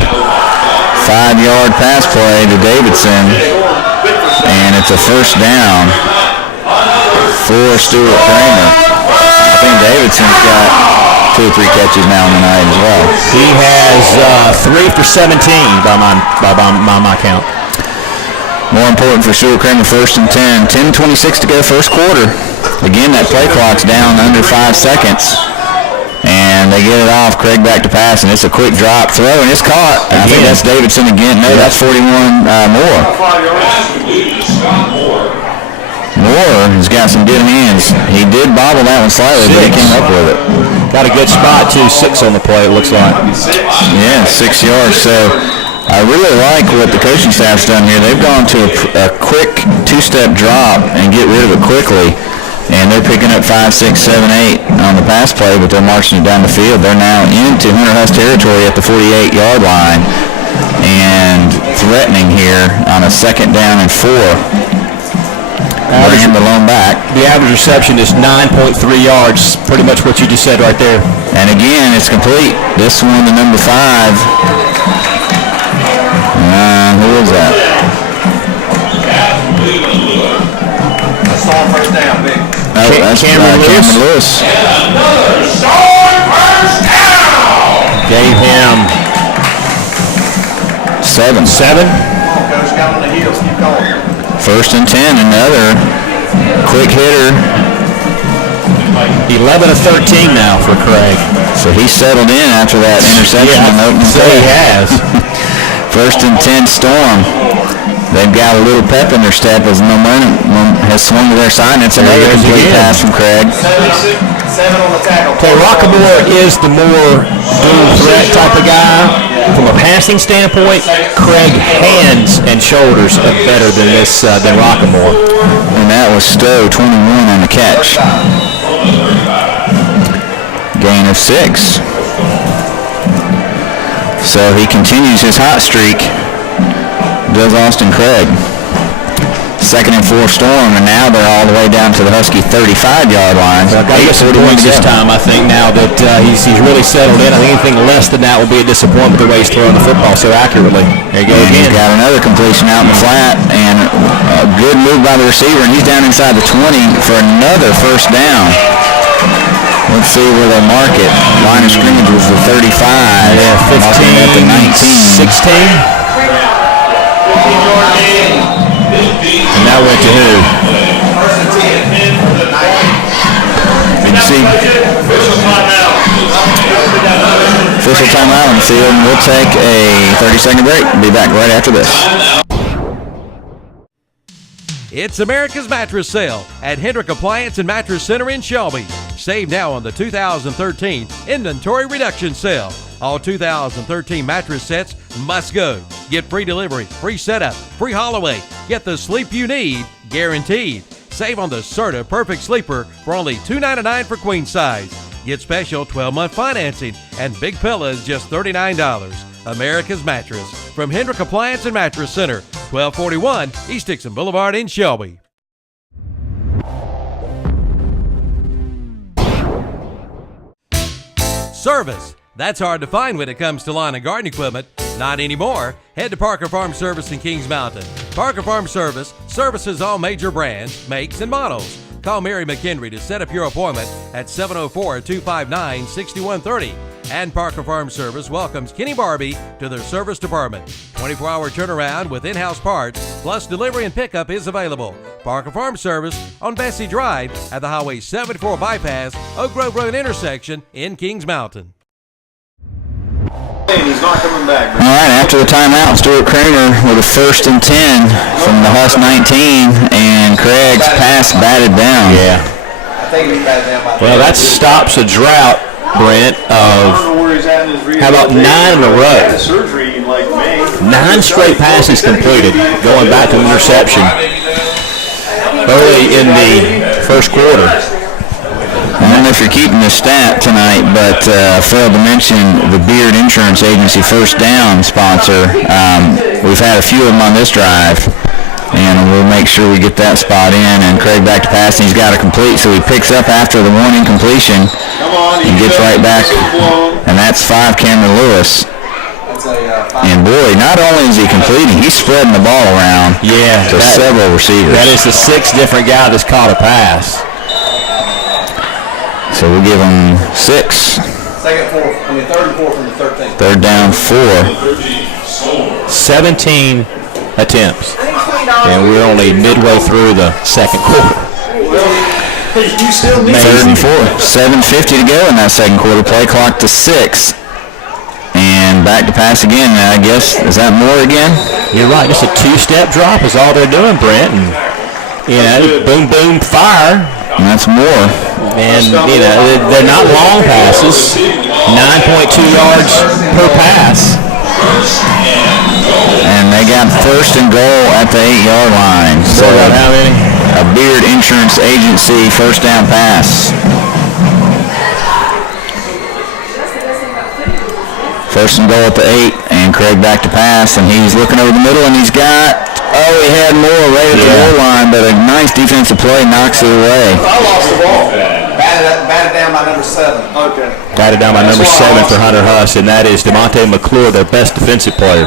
5-yard pass play to Davidson. And it's a 1st down for Stuart Kramer. I think Davidson's got 2 or 3 catches now on the night as well. He has 3 for 17 by my count. More important for Stuart Kramer, 1st and 10. 10:26 to go, first quarter. Again, that play clock's down under 5 seconds. And they get it off. Craig back to pass, and it's a quick drop throw, and it's caught. I think that's Davidson again. No, that's 41 Moore. Moore has got some good hands. He did bobble that one slightly, but he came up with it. Got a good spot, too. 6 on the play, it looks like. Yeah, 6 yards. So I really like what the coaching staff's done here. They've gone to a quick two-step drop and get rid of it quickly. And they're picking up 5, 6, 7, 8 on the pass play, but they're marching it down the field. They're now into Hunter Huss territory at the 48-yard line and threatening here on a 2nd down and 4. Bring him alone back. The average reception is 9.3 yards, pretty much what you just said right there. And again, it's complete. This one to number 5. Who is that? That's on first down, big. Oh, that's Cameron Lewis. Another short first down. Gave him 7. 7. Come on, Coach. Got on the heels. Keep going. 1st and 10. Another quick hitter. 11 of 13 now for Craig. So he settled in after that interception on the opening play. He has. 1st and 10 Storm. They've got a little pep in their step as momentum has swung to their side. And it's another complete pass from Craig. 7 on the tackle. Okay, Rockamore is the more dual threat type of guy. From a passing standpoint, Craig hands and shoulders are better than Rockamore. And that was Stowe, 21 on the catch. Gain of 6. So he continues his hot streak. Does Austin Craig. 2nd and 4 Storm, and now they're all the way down to the Husky 35-yard line. Got to get some points this time, I think, now that he's really settled in. I think anything less than that will be a disappointment the way he's throwing the football so accurately. There you go again. He's got another completion out in the flat, and a good move by the receiver, and he's down inside the 20 for another 1st down. Let's see where they mark it. Line of scrimmage was the 35. Yeah, 15 at the 19. 16. And that went to who? Did you see? Official timeout on the field, and we'll take a 30-second break. Be back right after this. It's America's Mattress Sale at Hendrick Appliance and Mattress Center in Shelby. Save now on the 2013 Inventory Reduction Sale. All 2013 mattress sets must go. Get free delivery, free setup, free haul away. Get the sleep you need, guaranteed. Save on the Serta Perfect Sleeper for only $2.99 for queen size. Get special 12-month financing and big pillows just $39. America's Mattress from Hendrick Appliance and Mattress Center, 1241 East Dixon Boulevard in Shelby. Service. That's hard to find when it comes to lawn and garden equipment. Not anymore. Head to Parker Farm Service in Kings Mountain. Parker Farm Service services all major brands, makes, and models. Call Mary McHenry to set up your appointment at 704-259-6130. And Parker Farm Service welcomes Kenny Barbie to their service department. 24-hour turnaround with in-house parts, plus delivery and pickup is available. Parker Farm Service on Bessie Drive at the Highway 74 bypass, Oak Grove Road intersection in Kings Mountain. He's not coming back. All right, after the timeout, Stuart Kramer with a 1st and 10 from the Huss 19, and Craig's pass batted down. Yeah. I think he batted down by Well, that stops a drought, Brent, of how about 9 in a row? 9 straight passes completed, going back to interception early in the first quarter. I don't know if you're keeping the stat tonight, but failed to mention the Beard Insurance Agency First Down sponsor. We've had a few of them on this drive, and we'll make sure we get that spot in. And Craig back to pass, and he's got it complete, so he picks up after the one incompletion and gets right back, and that's 5 Cameron Lewis. And boy, not only is he completing, he's spreading the ball around to several receivers. That is the 6th different guy that's caught a pass. So we'll give him 6. 3rd and 4 from the 13th. 3rd down 4. 17 attempts. And we're only midway through the second quarter. You still need Third and 4. 7:50 to go in that second quarter. Play clock to 6. And back to pass again. I guess, is that more again? You're right. Just a two-step drop is all they're doing, Brent. And, boom, boom, fire. And that's more. And, they're not long passes. 9.2 yards per pass. And they got first and goal at the 8-yard line. So how many? A Beard Insurance Agency first down pass. First and goal at the 8, and Craig back to pass, and he's looking over the middle, and he's got, he had more right at the goal line, but a nice defensive play knocks it away. I lost the ball. Batted down by number 7. Okay. Batted down by number 7 for Hunter Huss, and that is DeMonte McClure, their best defensive player.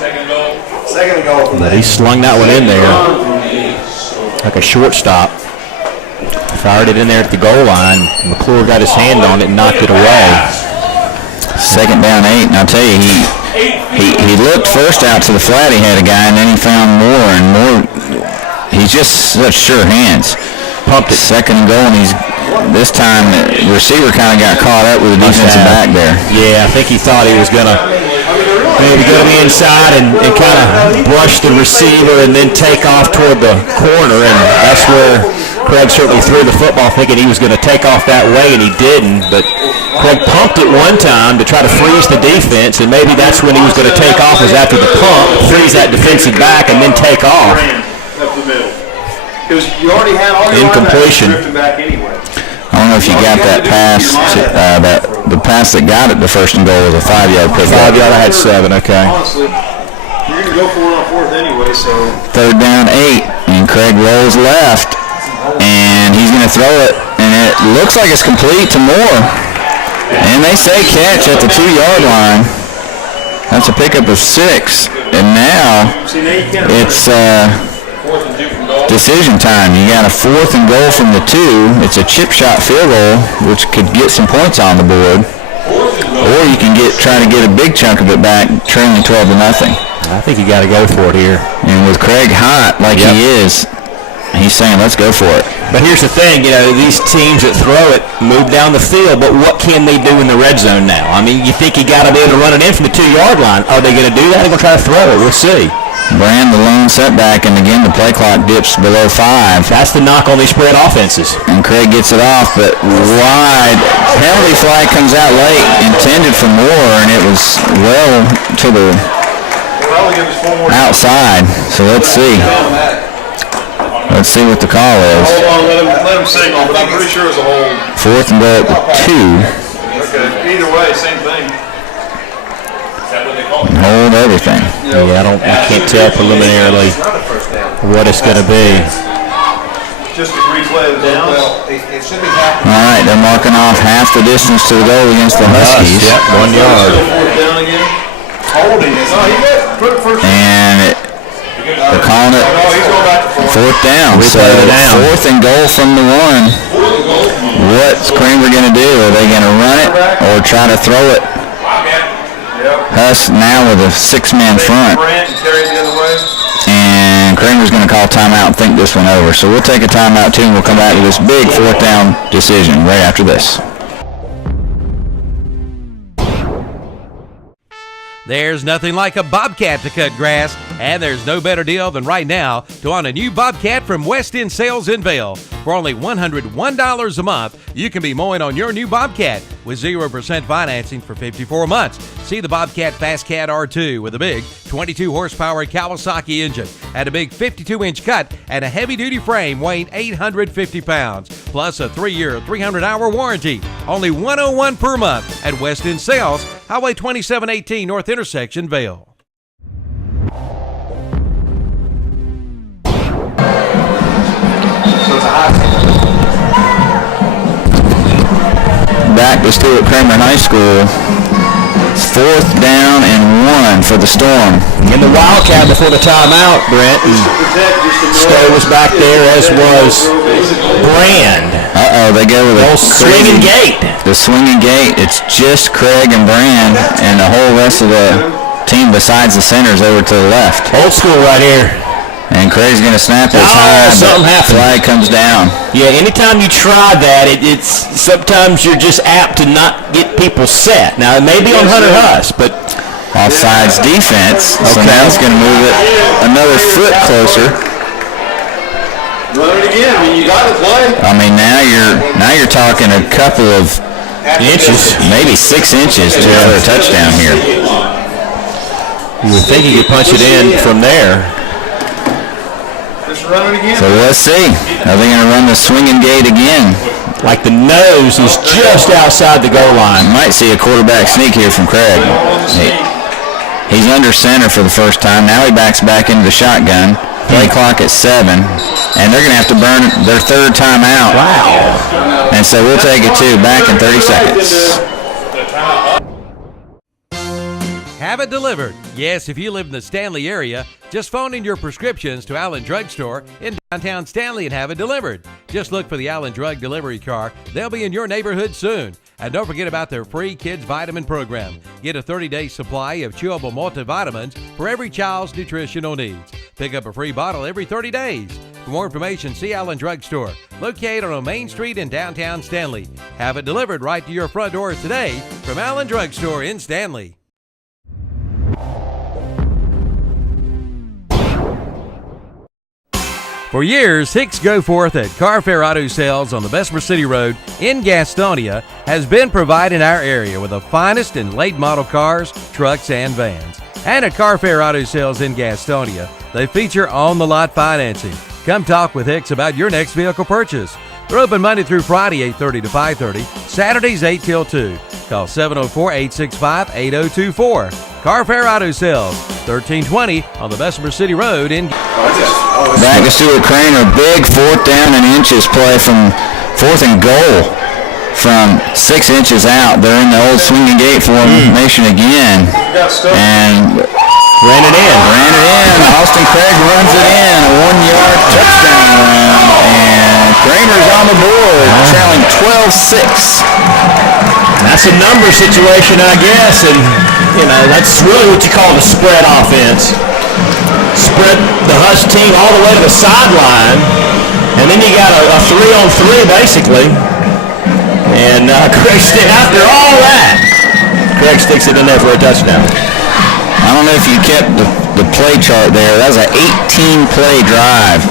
Second and goal from But he slung that one in there like a shortstop. Fired it in there at the goal line. McClure got his hand on it and knocked it away. Second down 8, and I'll tell you, he looked first out to the flat, he had a guy, and then he found more and more. He's just such sure hands. Pumped it. Second and goal, and this time the receiver kind of got caught up with the defensive back there. Yeah, I think he thought he was going to maybe go to the inside and kind of brush the receiver and then take off toward the corner, and that's where Craig certainly threw the football thinking he was going to take off that way, and he didn't. But Craig pumped it one time to try to freeze the defense, and maybe that's when he was going to take off, was after the pump, freeze that defensive back, and then take off. Up the middle. Because you already had all your Incompletion. drifting back anyway. I don't know if you got that pass, the pass that got it, the first and goal was a 5-yard pickup. 5 yard, I had 7, okay. Honestly, you're going to go for it on fourth anyway, so. Third down 8, and Craig rolls left, and he's going to throw it, and it looks like it's complete to Moore. And they say catch at the 2-yard line. That's a pickup of 6, and now it's decision time. You got a fourth and goal from the 2. It's a chip shot field goal, which could get some points on the board, or you can try to get a big chunk of it back, trailing 12-0. I think you got to go for it here. And with Craig hot like he is, he's saying, let's go for it. But here's the thing, these teams that throw it move down the field, but what can they do in the red zone now? I mean, you think you got to be able to run it in from the 2-yard line. Are they going to do that? They're going to try to throw it. We'll see. Brand the lone setback, and again the play clock dips below 5. That's the knock on these spread offenses. And Craig gets it off, but wide. Penalty flag comes out late, intended for Moore, and it was well to the outside. So let's see. Let's see what the call is. Hold on, let him signal, but I'm pretty sure it's a hold. Fourth and goal at the 2. Okay, either way, same thing. Hold everything. Yeah, I can't tell preliminarily what it's going to be. Just a replay of the down. It should be happening. All right, they're marking off half the distance to the goal against the Huskies. Yep, 1 yard. Fourth down again. Holding it. Oh, he did. Put it first. And they're calling it He's going back to fourth down. So fourth and goal from the 1. What's Kramer going to do? Are they going to run it or try to throw it? Huss now with a 6-man front. And Kramer's going to call timeout and think this one over. So we'll take a timeout too, and we'll come back to this big fourth down decision right after this. There's nothing like a Bobcat to cut grass, and there's no better deal than right now to own a new Bobcat from West End Sales in Vail. For only $101 a month, you can be mowing on your new Bobcat with 0% financing for 54 months. See the Bobcat Fast Cat R2 with a big 22 horsepower Kawasaki engine and a big 52-inch cut and a heavy-duty frame weighing 850 pounds, plus a 3-year, 300-hour warranty. Only $101 per month at West End Sales, Highway 2718 North Intersection, Vail. Back to Stuart Kramer High School. Fourth down and 1 for the Storm. In the Wildcat before the timeout, Brent, Stowe was back there, as was Brand. They go with the swinging gate. The swinging gate. It's just Craig and Brand, and the whole rest of the team besides the centers over to the left. Old school right here. And Craig's going to snap this Oh, high, something but happened. flag comes down. Yeah, anytime you try that, it's sometimes you're just apt to not get people set. Now, it may be on Hunter Huss, but Offsides defense, so Okay. now it's going to move it another foot closer. Run it again. I mean, you got to play. I mean, now you're talking a couple of inches. maybe 6 inches to a touchdown here. You would think you could punch it in from there. Just run it again. So let's see. Are they going to run the swinging gate again? Like the nose is just outside the goal line. Might see a quarterback sneak here from Craig. He's under center for the first time. Now he backs back into the shotgun. Play clock at 7, and they're going to have to burn their third timeout. Wow. And so we'll take it to back in 30 seconds. Have it delivered. Yes, if you live in the Stanley area, just phone in your prescriptions to Allen Drug Store in downtown Stanley and have it delivered. Just look for the Allen Drug Delivery Car. They'll be in your neighborhood soon. And don't forget about their free Kids Vitamin Program. Get a 30-day supply of chewable multivitamins for every child's nutritional needs. Pick up a free bottle every 30 days. For more information, see Allen Drug Store, located on Main Street in downtown Stanley. Have it delivered right to your front door today from Allen Drug Store in Stanley. For years, Hicks Go Forth at Car Fair Auto Sales on the Bessemer City Road in Gastonia has been providing our area with the finest in late model cars, trucks, and vans. And at Car Fair Auto Sales in Gastonia, they feature on-the-lot financing. Come talk with Hicks about your next vehicle purchase. They're open Monday through Friday, 8:30 to 5:30, Saturdays 8 till 2. Call 704-865-8024. Car Fair Auto Sales, 1320 on the Bessemer City Road in... Back to Stuart Kramer. Big 4th down and inches play from 4th and goal from 6 inches out. They're in the old swinging gate formation again. And Ran it in. Austin Craig runs it in. A 1-yard touchdown run. And Kramer's on the board, trailing 12-6. That's a number situation, I guess, and, that's really what you call the spread offense. Spread the Huss team all the way to the sideline, and then you got a 3-on-3, basically. And Craig, after all that, Craig sticks it in there for a touchdown. I don't know if you kept the play chart there. That was an 18-play drive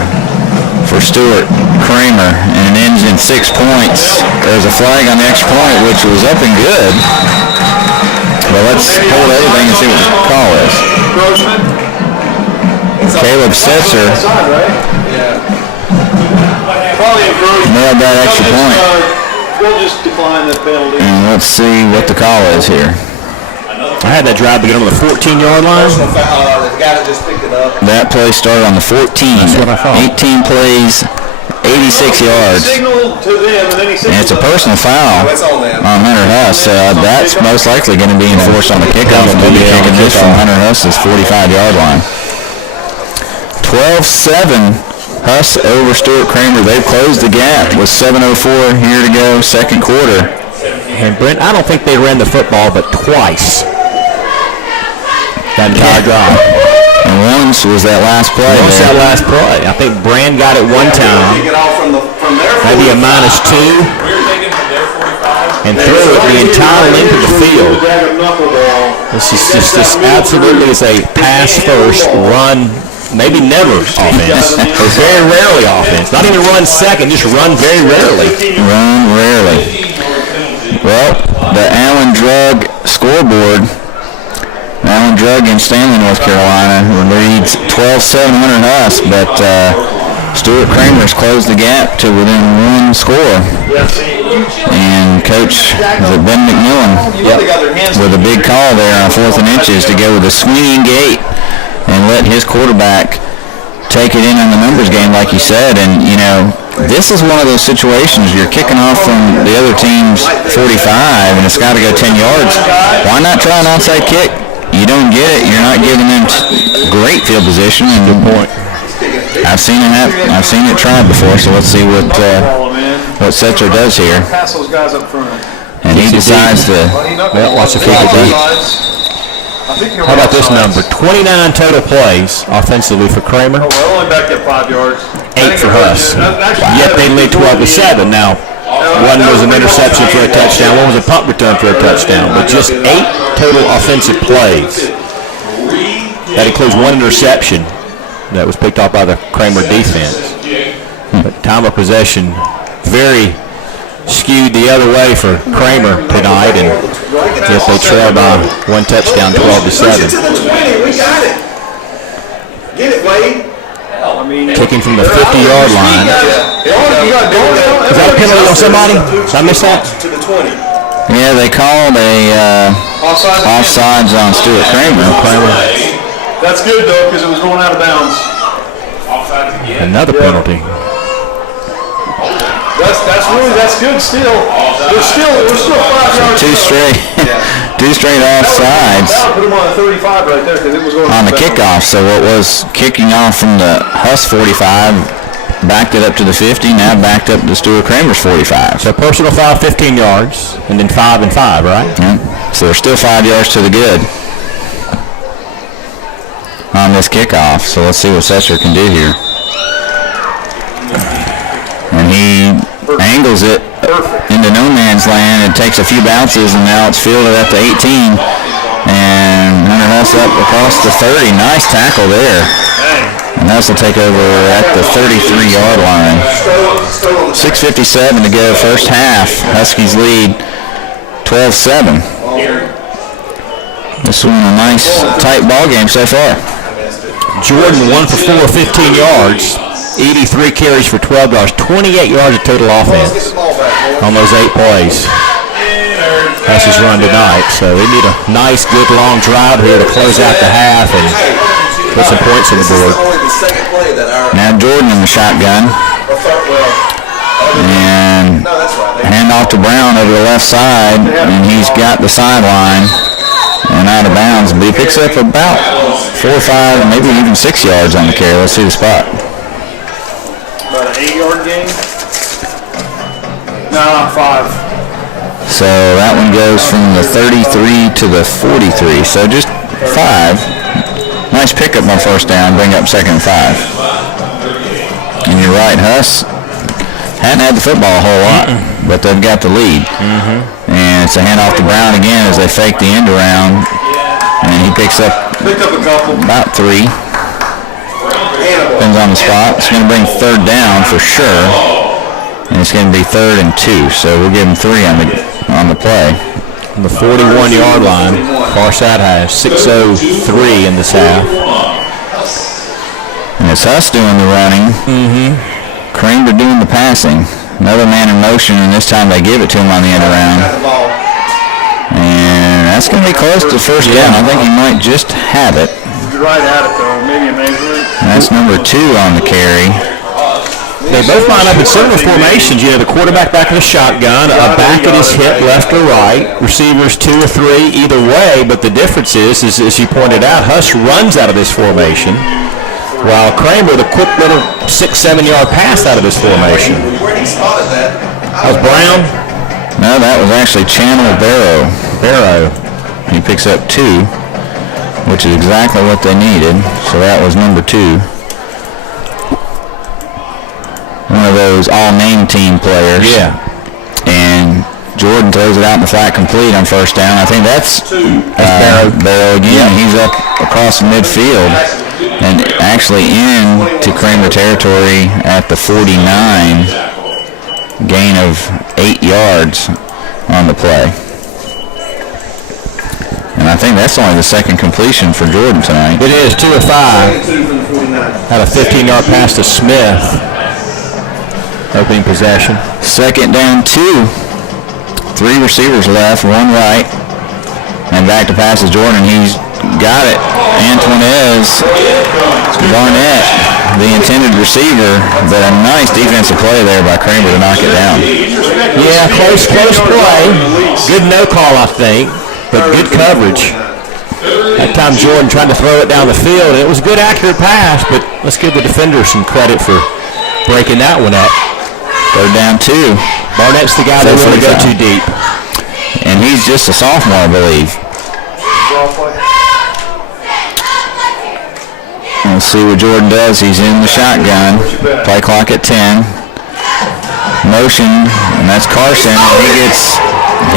for Stuart Kramer, and it ends in 6 points. There's a flag on the extra point, which was up and good. But let's hold everything and see what the call is. Caleb Setzer nailed that extra point. We'll just decline that penalty. And let's see what the call is here. I had that drive begin on the 14-yard line. The guy that just picked it up. That play started on the 14. That's what I thought. 18 plays, 86 yards. Signal to them, and then he And it's a personal foul It's on them. on Hunter Huss. That's most likely going to be enforced on the kickoff. They'll be kicking this from Hunter Huss's 45-yard line. 12-7, Huss over Stuart Kramer. They've closed the gap with 7:04 here to go, second quarter. And Brent, I don't think they ran the football but twice. That entire drive. And once was that last play. Once there. that last play. I think Brand got it one time, Take it off from their maybe a -2, and threw it the entire length of the field. This is just absolutely is a pass first, run maybe never offense, or very rarely offense. Not even run second, just run very rarely. Run rarely. Well, the Allen Drug scoreboard. Allen Drug in Stanley, North Carolina, leads 12-7 Hunter Huss, but Stuart Kramer's closed the gap to within 1 score. And Coach Ben McMillan with a big call there on 4th and inches to go with a swinging gate and let his quarterback take it in the numbers game, like you said. And, this is one of those situations. You're kicking off from the other team's 45, and it's got to go 10 yards. Why not try an onside kick? You don't get it. You're not giving them great field position. And good point. I've seen it tried before. So let's see what Setzer does here. Pass those guys up front. And he decides to Well, watch the field. I think How about this number? 29 total plays offensively for Kramer, Oh, we're only back at 5 yards. 8 for Huss. Yet they lead 12-7. Now, one was an interception for a touchdown, one was a punt return for a touchdown, but just 8 total offensive plays. That includes one interception that was picked off by the Kramer defense. But time of possession very skewed the other way for Kramer tonight, and yet they trail by 1 touchdown, 12-7. Push it to the 20. We got it. Get it, Wade. Kicking from the 50-yard line. Is that a penalty on somebody? Did I miss that? To the 20. Yeah, they called a offsides on Stuart Kramer. That's good, though, because it was going out of bounds. Another penalty. That's good still. We're still 5 yards. Two straight offsides That would put him on the 35 right there because it was going on the out of bounds. kickoff. So what was kicking off from the Huss 45 backed it up to the 50, now backed up to Stuart Kramer's 45. So personal foul, 15 yards, and then 5 and 5, right? Yeah. So they're still 5 yards to the good on this kickoff. So let's see what Setzer can do here. And he angles it into no man's land. It takes a few bounces, and now it's fielded at the 18. And Hunter Huss up across the 30. Nice tackle there. And Huss will take over at the 33-yard line. 6:57 to go, first half. Huskies lead 12-7. This one a nice, tight ball game so far. Jordan 1 for 4, 15 yards. 83 carries for 12 yards. 28 yards of total offense on those 8 plays. That's his run tonight. So they need a nice, good, long drive here to close out the half and put some points on the board. Now Jordan in the shotgun. And hand off to Brown over the left side, and he's got the sideline and out of bounds. But he picks up about 4 or 5, maybe even 6 yards on the carry. Let's see the spot. About an 8-yard gain? No, 5. So that one goes from the 33 to the 43. So just 5. Nice pickup on first down, bring up second and 5. And you're right, Huss hadn't had the football a whole lot, but they've got the lead. And it's a handoff to Brown again as they fake the end around. And he picks up a couple. about 3. Depends on the spot. It's going to bring third down for sure. And it's going to be 3rd and 2. So we'll give him 3 on the play. On the 41-yard line, far side has 6:03 in this half. And it's Huss doing the running. Kramer doing the passing. Another man in motion, and this time they give it to him on the end around. And that's going to be close to first down. I think he might just have it. You're right at it, though. Maybe a measure. And that's number 2 on the carry. They both line up in similar formations. You know, the quarterback back in the shotgun, a back at his hip, left or right, receivers 2 or 3, either way. But the difference is as you pointed out, Huss runs out of this formation, while Kramer, the quick little 6-7 yard pass out of this formation. That was Brown? No, that was actually Channel Barrow. He picks up 2, which is exactly what they needed. So that was number 2. One of those all-name team players. Yeah. And Jordan throws it out in the flat complete on first down. I think that's Barrow again. Yeah. He's up across the midfield and actually into Kramer territory at the 49. Gain of 8 yards on the play. And I think that's only the second completion for Jordan tonight. It is 2 of 5. Had a 15-yard pass to Smith. Opening possession. Second down 2. 3 receivers left, 1 right. And back to pass is Jordan. He's got it. Antoinez Barnett, the intended receiver, but a nice defensive play there by Kramer to knock it down. Yeah, close play. Good no call, I think, but good coverage. That time Jordan tried to throw it down the field. It was a good, accurate pass, but let's give the defender some credit for breaking that one up. Third down 2. Barnett's the guy that really go too deep. And he's just a sophomore, I believe. We'll see what Jordan does. He's in the shotgun. Play clock at 10. Motion, and that's Carson.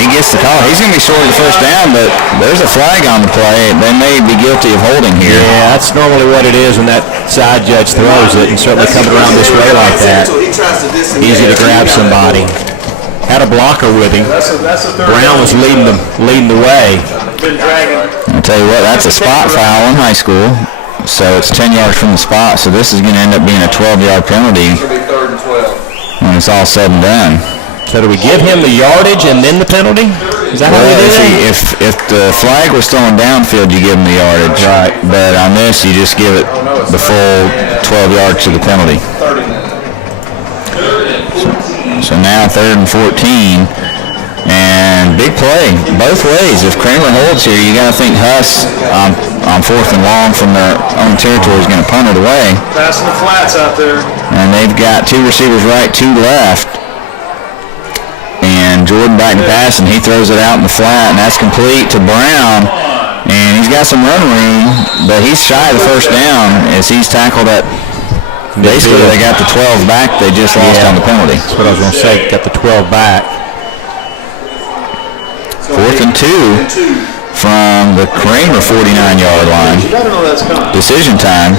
He gets the call. He's going to be short of the first down, but there's a flag on the play. They may be guilty of holding here. Yeah, that's normally what it is when that side judge throws it, and certainly coming around this way like that. Easy to grab somebody. Had a blocker with him. Brown was leading the way. I'll tell you what, that's a spot foul in high school. So it's 10 yards from the spot. So this is going to end up being a 12-yard penalty when it's all said and done. So do we give him the yardage and then the penalty? Is that how we do it? If the flag was thrown downfield, you give him the yardage. Right. But on this, you just give it the full 12 yards to the penalty. So now 3rd and 14. And big play both ways. If Kramer holds here, you got to think Huss on 4th and long from their own territory is going to punt it away. Passing the flats out there. And they've got 2 receivers right, 2 left. And Jordan back to pass, and he throws it out in the flat, and that's complete to Brown. And he's got some run room, but he's shy of the first down as he's tackled at. Basically, they got the 12 back. They just lost on the penalty. That's what I was going to say. Got the 12 back. 4th and 2 from the Kramer 49-yard line. You gotta know that's coming. Decision time.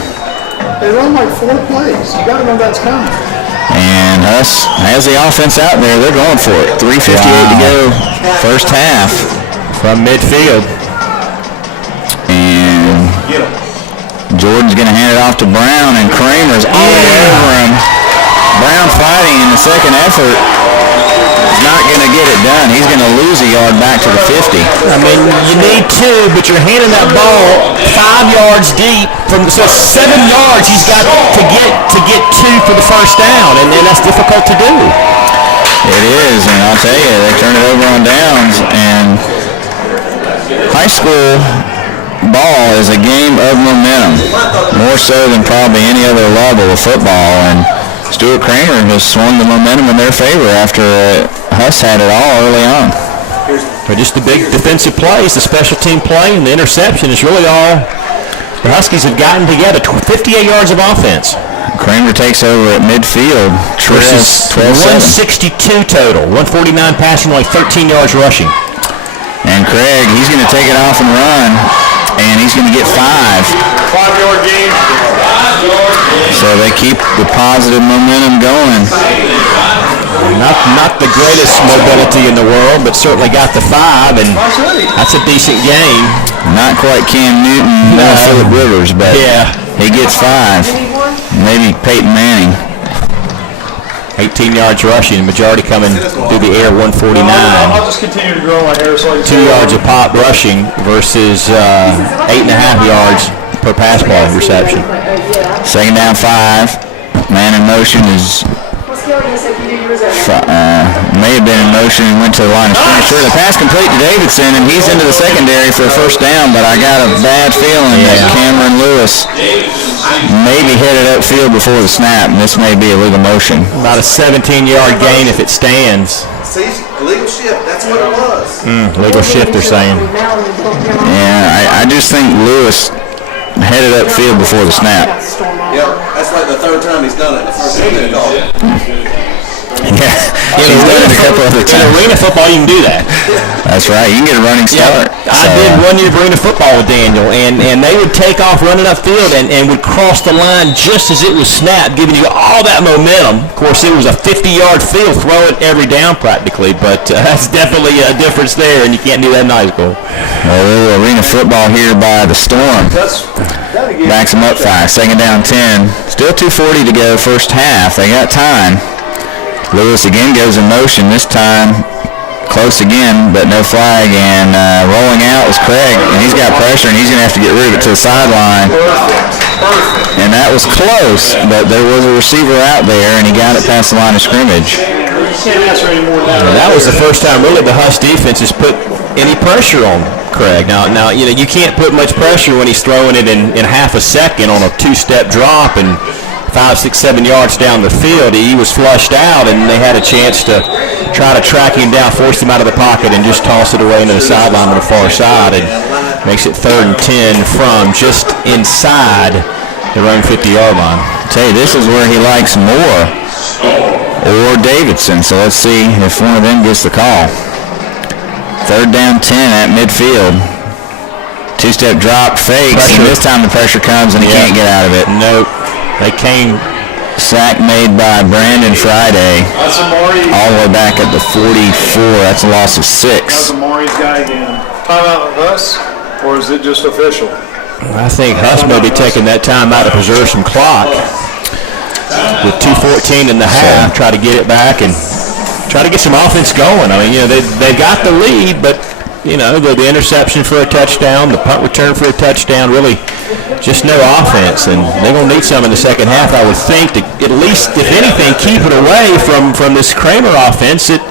They run like 4 plays. You gotta know that's coming. And Huss has the offense out there. They're going for it. 3:58 to go, first half. From midfield. And Jordan's going to hand it off to Brown, and Kramer's all over him. Brown fighting in the second effort. He's not going to get it done. He's going to lose a yard back to the 50. I mean, you need 2, but you're handing that ball 5 yards deep. So 7 yards he's got to get 2 for the first down, and then that's difficult to do. It is, and I'll tell you, they turn it over on downs, and high school ball is a game of momentum, more so than probably any other level of football, and Stuart Kramer has swung the momentum in their favor after Huss had it all early on. But just the big defensive plays, the special team play, and the interception is really all the Huskies have gotten together. 58 yards of offense. Kramer takes over at midfield. Versus 162 total. 149 passing, like 13 yards rushing. And Craig, he's going to take it off and run, and he's going to get 5. 5-yard gain. So they keep the positive momentum going. Not the greatest mobility in the world, but certainly got the 5, and that's a decent game. Not quite Cam Newton, no Phillip Rivers, but yeah, he gets 5. Maybe Peyton Manning. 18 yards rushing, majority coming through the air, 149. I'll just continue to grow my hair so I can 2 yards a pop rushing versus 8.5 yards per pass ball reception. Second down 5. Man in motion is may have been in motion and went to the line of scrimmage. Sure, the pass complete to Davidson, and he's into the secondary for a first down, but I got a bad feeling that Cameron Lewis maybe headed upfield before the snap, and this may be a legal motion. About a 17-yard gain if it stands. See, legal shift, that's what it was. Legal shift, they're saying. Yeah, I just think Lewis headed upfield before the snap. Yep, that's like the 3rd time he's done it. The first time they called it. Yeah, he's done it a couple other In times. arena football, you can do that. That's right. You can get a running start. I did 1 year of arena football with Daniel, and they would take off running upfield and would cross the line just as it was snapped, giving you all that momentum. Of course, it was a 50-yard field, throw it every down practically, but that's definitely a difference there, and you can't do that in high school. Well, a little arena football here by the Storm. Backs them up 5. Second down 10. Still 2:40 to go first half. They got time. Lewis again goes in motion. This time close again, but no flag. And rolling out was Craig, and he's got pressure, and he's going to have to get rid of it to the sideline. And that was close, but there was a receiver out there, and he got it past the line of scrimmage. That was the first time really the Huss defense has put any pressure on Craig. Now you can't put much pressure when he's throwing it in half a second on a 2-step drop and 5, 6, 7 yards down the field. He was flushed out, and they had a chance to try to track him down, force him out of the pocket, and just toss it away into the sideline on the far side. And makes it 3rd and 10 from just inside their own 50-yard line. Tell you, this is where he likes Moore or Davidson. So let's see if one of them gets the call. 3rd down 10 at midfield. 2-step drop, fakes, and this time the pressure comes and he can't get out of it. Nope. They came. Sack made by Brandon Friday. That's Amari. All the way back at the 44. That's a loss of 6. That's Amari's guy again. Timeout with us, or is it just official? I think Huss may be taking that time out to preserve some clock. With 2:14 in the half, try to get it back and try to get some offense going. I mean, they got the lead, but the interception for a touchdown, the punt return for a touchdown, really just no offense, and they're going to need some in the second half, I would think, to at least, if anything, keep it away from this Kramer offense that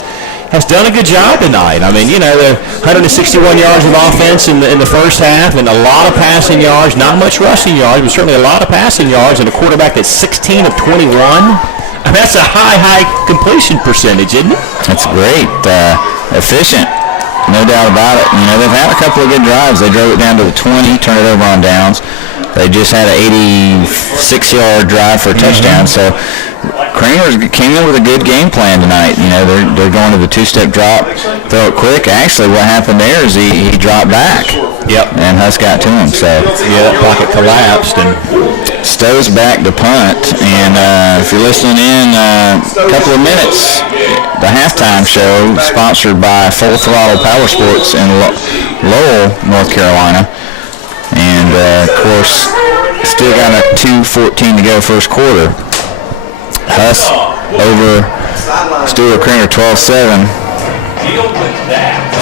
has done a good job tonight. I mean, they're 161 yards of offense in the first half, and a lot of passing yards, not much rushing yards, but certainly a lot of passing yards, and a quarterback that's 16 of 21. I mean, that's a high completion percentage, isn't it? That's great. Efficient. No doubt about it. They've had a couple of good drives. They drove it down to the 20, turned it over on downs. They just had an 86-yard drive for a touchdown. So Kramer came in with a good game plan tonight. They're going to the 2-step drop, throw it quick. Actually, what happened there is he dropped back. Yep. And Huss got to him. So that pocket collapsed, and Stowe's back to punt. And if you're listening in, a couple of minutes, the halftime show sponsored by Full Throttle Power Sports in Lowell, North Carolina. And, of course, still got a 2:14 to go first quarter. Huss over Stuart Kramer 12-7.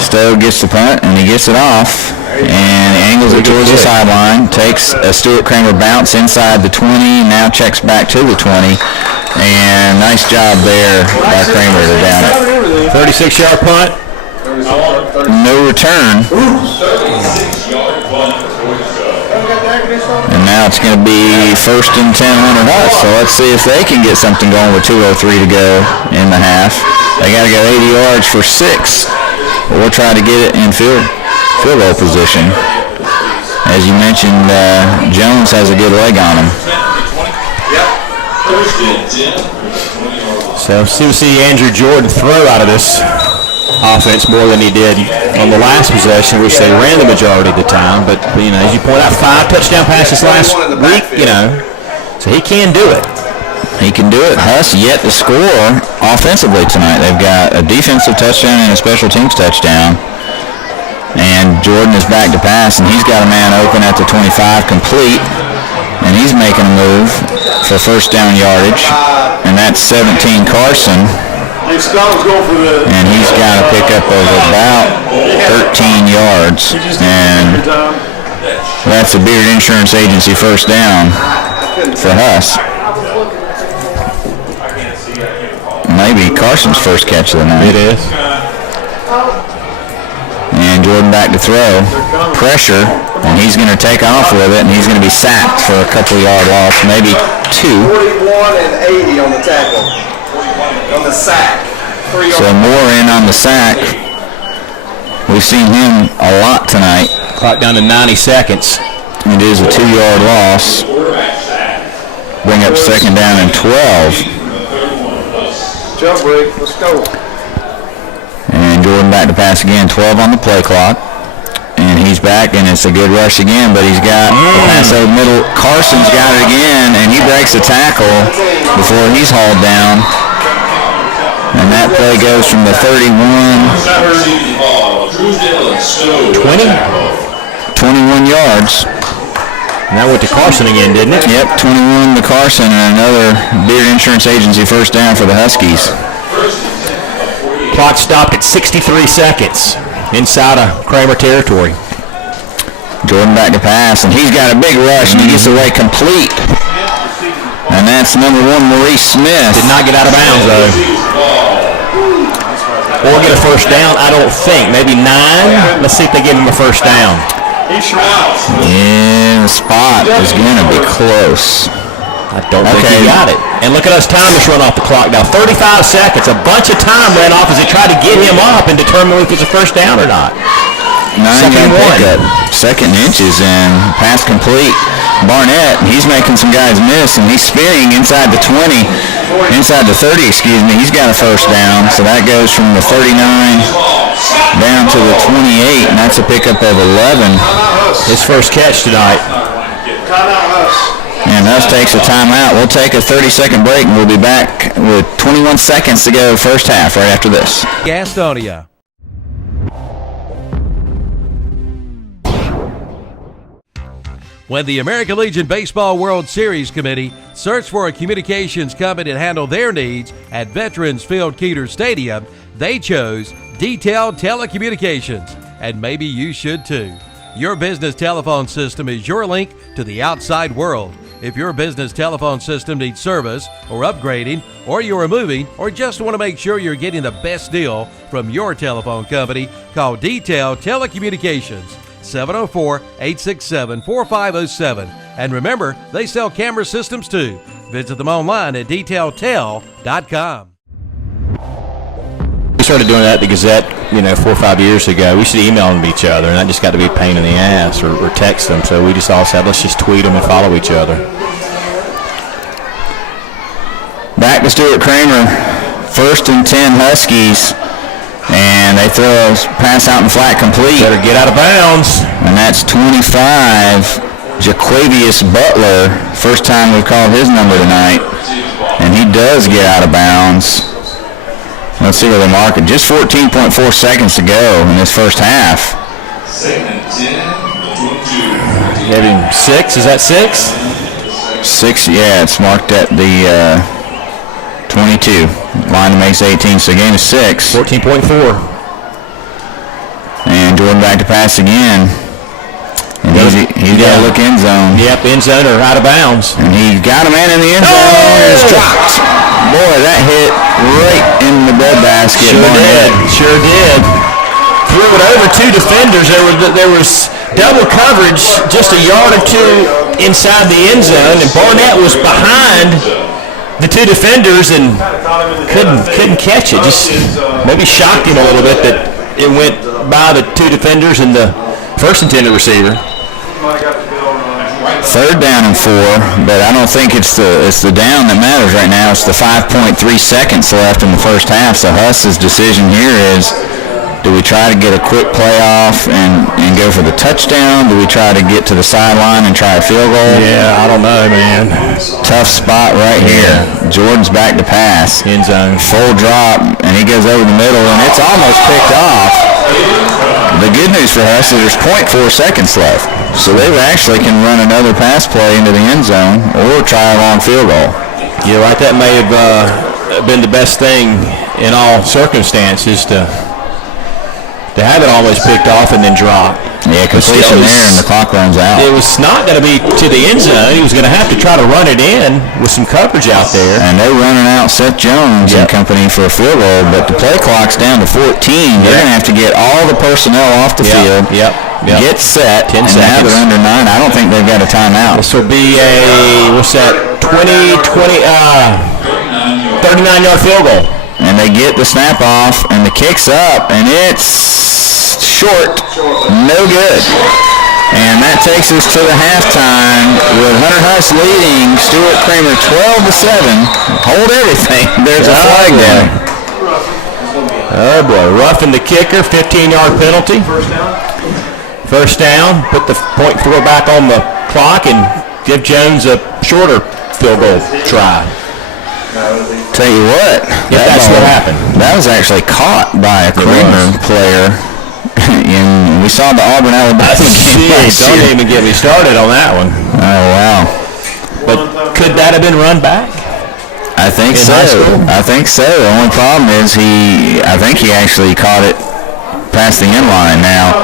Stowe gets the punt, and he gets it off. And angles it towards the sideline. Takes a Stuart Kramer bounce inside the 20. Now checks back to the 20. And nice job there by Kramer to down it. 36-yard punt. No return. And now it's going to be 1st and 10 on Huss. So let's see if they can get something going with 2:03 to go in the half. They got to go 80 yards for 6. Or try to get it in field goal position. As you mentioned, Jones has a good leg on him. So we'll see Andrew Jordan throw out of this offense more than he did on the last possession, which they ran the majority of the time. But as you point out, 5 touchdown passes last week. So he can do it. He can do it. Huss yet to score offensively tonight. They've got a defensive touchdown and a special teams touchdown. And Jordan is back to pass, and he's got a man open at the 25 complete. And he's making a move for first down yardage. And that's 17 Carson. And he's got to pick up of about 13 yards. And that's a Beard Insurance Agency first down for Huss. Maybe Carson's first catch of the night. It is. And Jordan back to throw. Pressure. And he's going to take off with it, and he's going to be sacked for a couple-yard loss, maybe 2. 41 and 80 on the tackle. On the sack. So Moore in on the sack. We've seen him a lot tonight. Clock down to 90 seconds. It is a 2-yard loss. Bring up 2nd down and 12. Jump break, let's go. And Jordan back to pass again, 12 on the play clock. And he's back, and it's a good rush again, but he's got the pass over middle. Carson's got it again, and he breaks the tackle before he's hauled down. And that play goes from the 31. 21 yards. And that went to Carson again, didn't it? Yep, 21 to Carson, and another Beard Insurance Agency first down for the Huskies. Clock stopped at 63 seconds inside of Kramer territory. Jordan back to pass, and he's got a big rush, and he gets away complete. And that's number 1, Maurice Smith. Did not get out of bounds, though. Or get a first down, I don't think. Maybe 9. Let's see if they give him a first down. Yeah, the spot is going to be close. I don't think he got it. And look at us time just run off the clock now. 35 seconds. A bunch of time ran off as they tried to get him up and determine if it was a first down or not. 9-yard pickup. 2nd inches and pass complete. Barnett. He's making some guys miss, and he's spinning inside the 20, inside the 30, excuse me. He's got a first down, so that goes from the 39 down to the 28, and that's a pickup of 11. His first catch tonight. And Huss takes a timeout. We'll take a 30-second break, and we'll be back with 21 seconds to go first half right after this. Gastonia. When the American Legion Baseball World Series Committee searched for a communications company to handle their needs at Veterans Field Keeter Stadium, they chose Detailed Telecommunications, and maybe you should too. Your business telephone system is your link to the outside world. If your business telephone system needs service or upgrading, or you are moving, or just want to make sure you're getting the best deal from your telephone company, call Detailed Telecommunications, 704-867-4507. And remember, they sell camera systems too. Visit them online at detailedtel.com. We started doing that at the Gazette, 4 or 5 years ago. We used to email them each other, and that just got to be a pain in the ass, or text them. So we just all said, let's just tweet them and follow each other. Back to Stuart Kramer. 1st and 10 Huskies. And they throw a pass out in flat complete. Better get out of bounds. And that's 25, Jaquavius Butler. First time we've called his number tonight. And he does get out of bounds. Let's see where they mark it. Just 14.4 seconds to go in this first half. Gave him 6. Is that 6? 6, yeah. It's marked at the 22. Line makes 18, so game is 6. 14.4. And Jordan back to pass again. And he's got to look end zone. Yep, end zone or out of bounds. And he got a man in the end zone. Oh! It's dropped. Boy, that hit right in the breadbasket. Sure did. Threw it over 2 defenders. There was double coverage just a yard or 2 inside the end zone, and Barnett was behind the 2 defenders and couldn't catch it. Just maybe shocked him a little bit that it went by the 2 defenders and the first intended receiver. 3rd down and 4, but I don't think it's the down that matters right now. It's the 5.3 seconds left in the first half. So Huss's decision here is, do we try to get a quick playoff and go for the touchdown? Do we try to get to the sideline and try a field goal? Yeah, I don't know, man. Tough spot right here. Jordan's back to pass. End zone. Full drop, and he goes over the middle, and it's almost picked off. The good news for us is there's 0.4 seconds left. So they actually can run another pass play into the end zone or try a long field goal. You're right. That may have been the best thing in all circumstances to have it almost picked off and then drop. Yeah, completion there and the clock runs out. It was not going to be to the end zone. He was going to have to try to run it in with some coverage out there. And they're running out Seth Jones and company for a field goal, but the play clock's down to 14. They're going to have to get all the personnel off the field, get set, 10 and seconds. now they're under 9. I don't think they've got a timeout. This will be a, 39-yard field goal. And they get the snap off, and the kick's up, and it's short, no good. And that takes us to the halftime with Hunter Huss leading Stuart Kramer 12-7. Hold everything. There's a flag there. Oh boy, roughing the kicker, 15-yard penalty. First down, put the .4 back on the clock and give Jones a shorter field goal try. Tell you what, that's what happened. That was actually caught by a Kramer player. And we saw the Auburn-Alabama game last year. Don't even get me started on that one. Oh, wow. But could that have been run back? I think so. I think so. The only problem is I think he actually caught it past the end line. Now,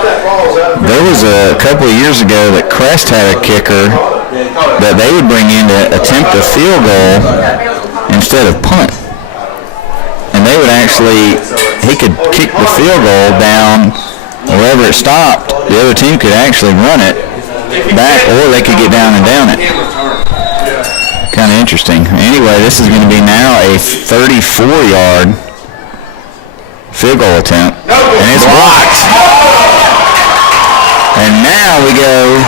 there was a couple of years ago that Crest had a kicker that they would bring in to attempt a field goal instead of punt. And they would he could kick the field goal down wherever it stopped. The other team could actually run it back, or they could get down and down it. Kind of interesting. Anyway, this is going to be now a 34-yard field goal attempt. And it's blocked. And now we go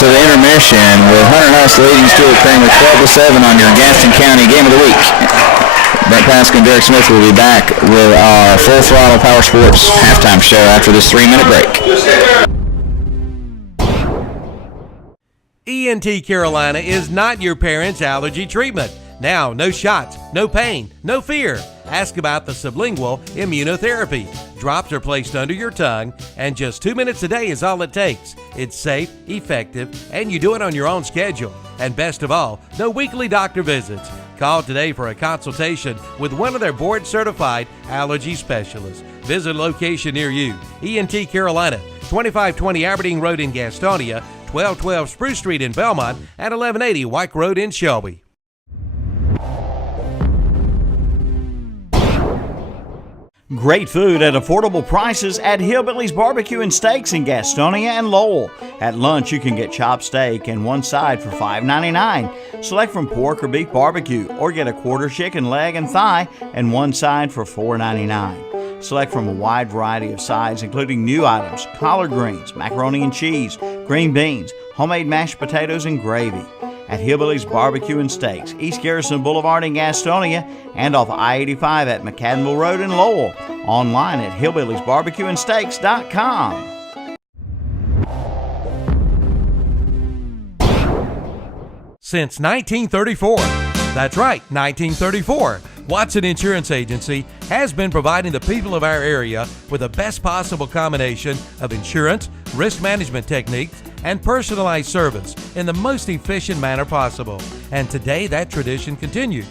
to to the intermission with Hunter Huss leading Stuart Kramer 12-7 on your Gaston County Game of the Week. Brent Paskin and Derek Smith will be back with our Full Throttle Power Sports halftime show after this 3-minute break. ENT Carolina is not your parents' allergy treatment. Now, no shots, no pain, no fear. Ask about the sublingual immunotherapy. Drops are placed under your tongue, and just 2 minutes a day is all it takes. It's safe, effective, and you do it on your own schedule. And best of all, no weekly doctor visits. Call today for a consultation with one of their board-certified allergy specialists. Visit a location near you. ENT Carolina, 2520 Aberdeen Road in Gastonia, 1212 Spruce Street in Belmont, and 1180 White Road in Shelby. Great food at affordable prices at Hillbilly's Barbecue and Steaks in Gastonia and Lowell. At lunch, you can get chopped steak and one side for $5.99. Select from pork or beef barbecue, or get a quarter chicken leg and thigh and one side for $4.99. Select from a wide variety of sides, including new items, collard greens, macaroni and cheese, green beans, homemade mashed potatoes, and gravy. At Hillbilly's Barbecue and Steaks, East Garrison Boulevard in Gastonia, and off I-85 at McAdenville Road in Lowell. Online at hillbillysbarbecueandsteaks.com. Since 1934, that's right, 1934, Watson Insurance Agency has been providing the people of our area with the best possible combination of insurance, risk management techniques, and personalized service in the most efficient manner possible. And today that tradition continues.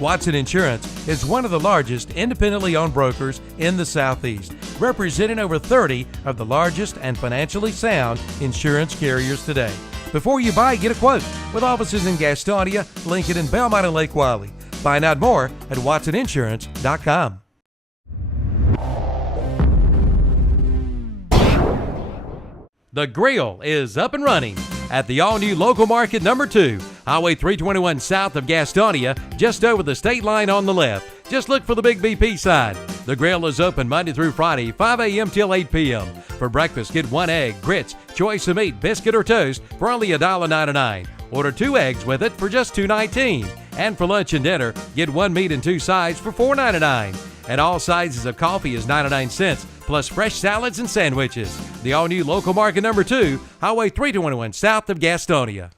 Watson Insurance is one of the largest independently owned brokers in the Southeast, representing over 30 of the largest and financially sound insurance carriers today. Before you buy, get a quote with offices in Gastonia, Lincoln, and Belmont and Lake Wylie. Find out more at watsoninsurance.com. The Grill is up and running at the all-new Local Market number 2, Highway 321 south of Gastonia, just over the state line on the left. Just look for the big BP sign. The Grill is open Monday through Friday, 5 a.m. till 8 p.m. For breakfast, get 1 egg, grits, choice of meat, biscuit, or toast for only $1.99. Order 2 eggs with it for just $2.19. And for lunch and dinner, get 1 meat and 2 sides for $4.99. And all sizes of coffee is 99 cents, plus fresh salads and sandwiches. The all-new Local Market number 2, Highway 321 south of Gastonia.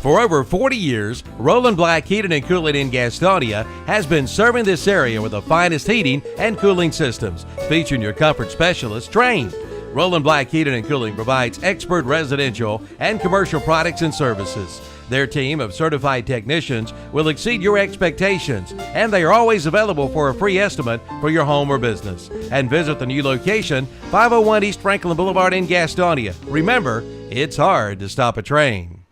For over 40 years, Roland Black Heating and Cooling in Gastonia has been serving this area with the finest heating and cooling systems, featuring your comfort specialists trained. Roland Black Heating and Cooling provides expert residential and commercial products and services. Their team of certified technicians will exceed your expectations, and they are always available for a free estimate for your home or business. And visit the new location, 501 East Franklin Boulevard in Gastonia. Remember, it's hard to stop a train.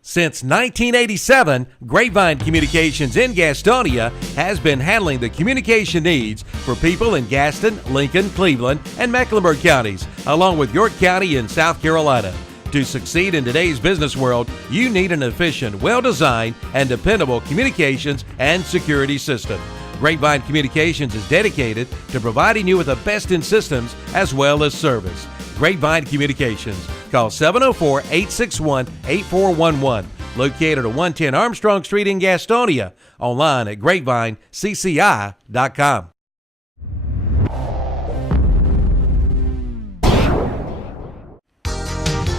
Since 1987, Grapevine Communications in Gastonia has been handling the communication needs for people in Gaston, Lincoln, Cleveland, and Mecklenburg counties, along with York County in South Carolina. To succeed in today's business world, you need an efficient, well-designed, and dependable communications and security system. Grapevine Communications is dedicated to providing you with the best in systems as well as service. Grapevine Communications. Call 704-861-8411. Located at 110 Armstrong Street in Gastonia. Online at grapevinecci.com.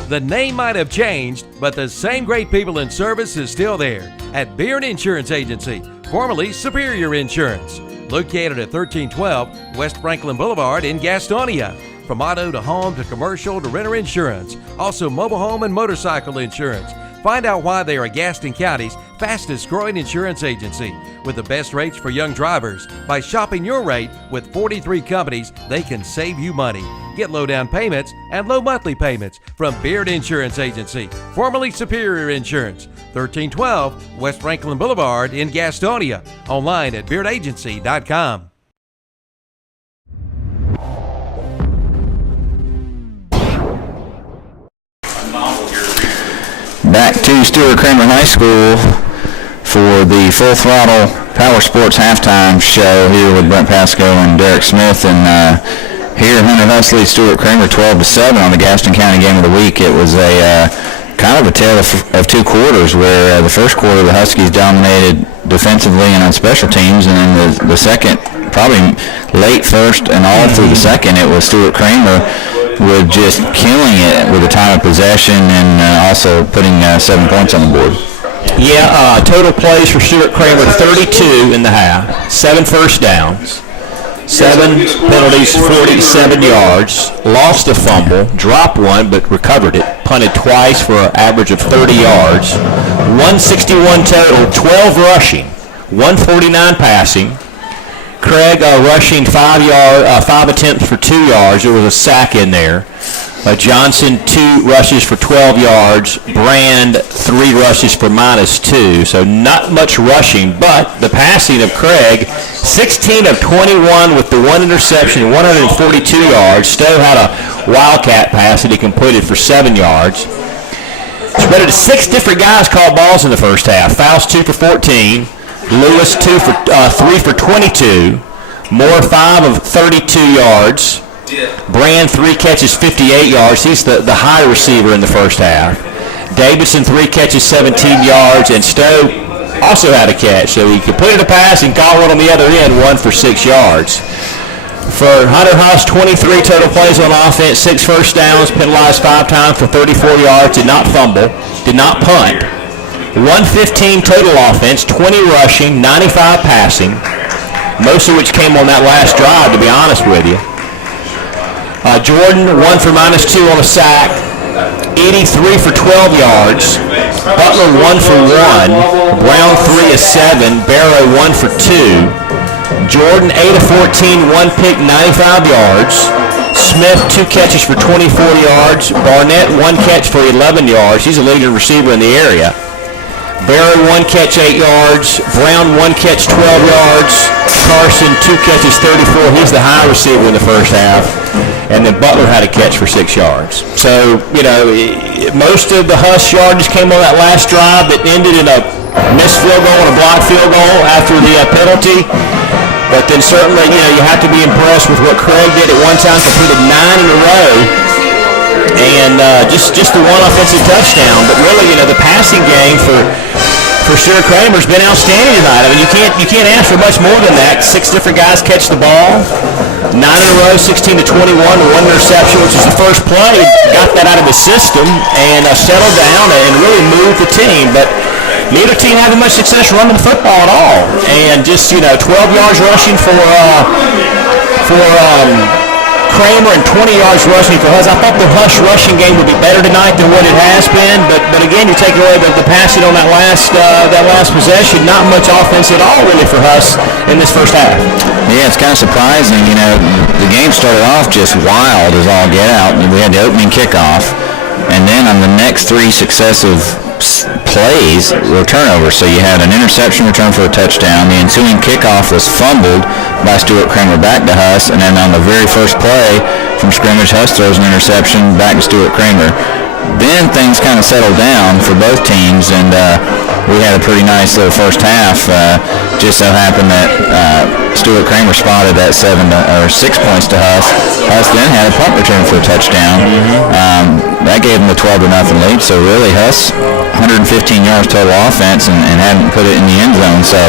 The name might have changed, but the same great people in service is still there at Beard Insurance Agency, formerly Superior Insurance. Located at 1312 West Franklin Boulevard in Gastonia. From auto to home to commercial to renter insurance, also mobile home and motorcycle insurance. Find out why they are Gaston County's fastest growing insurance agency with the best rates for young drivers. By shopping your rate with 43 companies, they can save you money. Get low down payments and low monthly payments from Beard Insurance Agency, formerly Superior Insurance, 1312 West Franklin Boulevard in Gastonia. Online at beardagency.com. Back to Stuart Kramer High School for the Full Throttle Power Sports halftime show here with Brent Pasco and Derek Smith. And here, Hunter Huss leads Stuart Kramer 12-7 on the Gaston County Game of the Week. It was a kind of a tale of two quarters, where the first quarter the Huskies dominated defensively and on special teams, and then the second, probably late first and all through the second, it was Stuart Kramer with just killing it with the time of possession and also putting 7 points on the board. Yeah, total plays for Stuart Kramer, 32 in the half, 7 first downs, 7 penalties, 47 yards, lost a fumble, dropped one but recovered it, punted twice for an average of 30 yards, 161 total, 12 rushing, 149 passing. Craig rushing 5 attempts for 2 yards. There was a sack in there. Johnson 2 rushes for 12 yards. Brand 3 rushes for -2. So not much rushing, but the passing of Craig, 16 of 21 with the 1 interception, 142 yards. Stowe had a wildcat pass that he completed for 7 yards. Spread it to 6 different guys called balls in the first half. Fouls 2 for 14. Lewis 3 for 22. Moore 5 of 32 yards. Brand 3 catches, 58 yards. He's the high receiver in the first half. Davidson 3 catches, 17 yards, and Stowe also had a catch. So he completed a pass and caught one on the other end, 1 for 6 yards. For Hunter Huss, 23 total plays on offense, 6 first downs, penalized 5 times for 34 yards, did not fumble, did not punt. 115 total offense, 20 rushing, 95 passing, most of which came on that last drive, to be honest with you. Jordan, 1 for -2 on a sack, 83 for 12 yards. Butler, 1 for 1. Brown, 3 of 7. Barrow, 1 for 2. Jordan, 8 of 14, 1 pick, 95 yards. Smith, 2 catches for 24 yards. Barnett, 1 catch for 11 yards. He's a leading receiver in the area. Barrow, 1 catch, 8 yards. Brown, 1 catch, 12 yards. Carson, 2 catches, 34. He's the high receiver in the first half. And then Butler had a catch for 6 yards. So, most of the Huss yardage came on that last drive that ended in a missed field goal and a blocked field goal after the penalty. But then certainly, you have to be impressed with what Craig did at one time, completed 9 in a row. And just the one offensive touchdown. But really, the passing game for Stuart Kramer's been outstanding tonight. I mean, you can't ask for much more than that. 6 different guys catch the ball. 9 in a row, 16 to 21, 1 interception, which is the first play. Got that out of the system and settled down and really moved the team. But neither team having much success running the football at all. And just 12 yards rushing for Kramer and 20 yards rushing for Huss. I thought the Huss rushing game would be better tonight than what it has been, but again, you take away the passing on that last possession. Not much offense at all really for Huss in this first half. Yeah, it's kind of surprising. The game started off just wild as all get out. We had the opening kickoff, and then on the next 3 successive plays were turnovers. So you had an interception return for a touchdown. The ensuing kickoff was fumbled by Stuart Kramer back to Huss, and then on the very first play from scrimmage, Huss throws an interception back to Stuart Kramer. Then things kind of settled down for both teams, and we had a pretty nice little first half. Just so happened that Stuart Kramer spotted that 6 points to Huss. Huss then had a punt return for a touchdown. That gave them the 12-0 lead. So really, Huss 115 yards total offense and hadn't put it in the end zone. So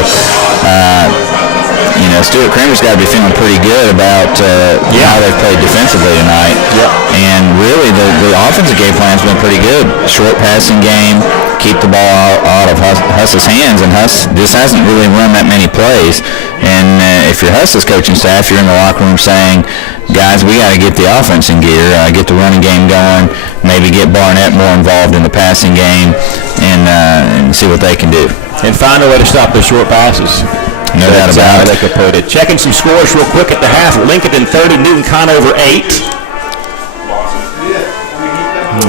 Stuart Kramer's got to be feeling pretty good about how they've played defensively tonight. Yep. And really, the offensive game plan's been pretty good. Short passing game, keep the ball out of Huss's hands, and Huss just hasn't really run that many plays. And if you're Huss's coaching staff, you're in the locker room saying, guys, we got to get the offense in gear, get the running game going, maybe get Barnett more involved in the passing game, and see what they can do. And find a way to stop the short passes. No doubt about it. They could put it. Checking some scores real quick at the half. Lincoln 30, Newton Conover 8.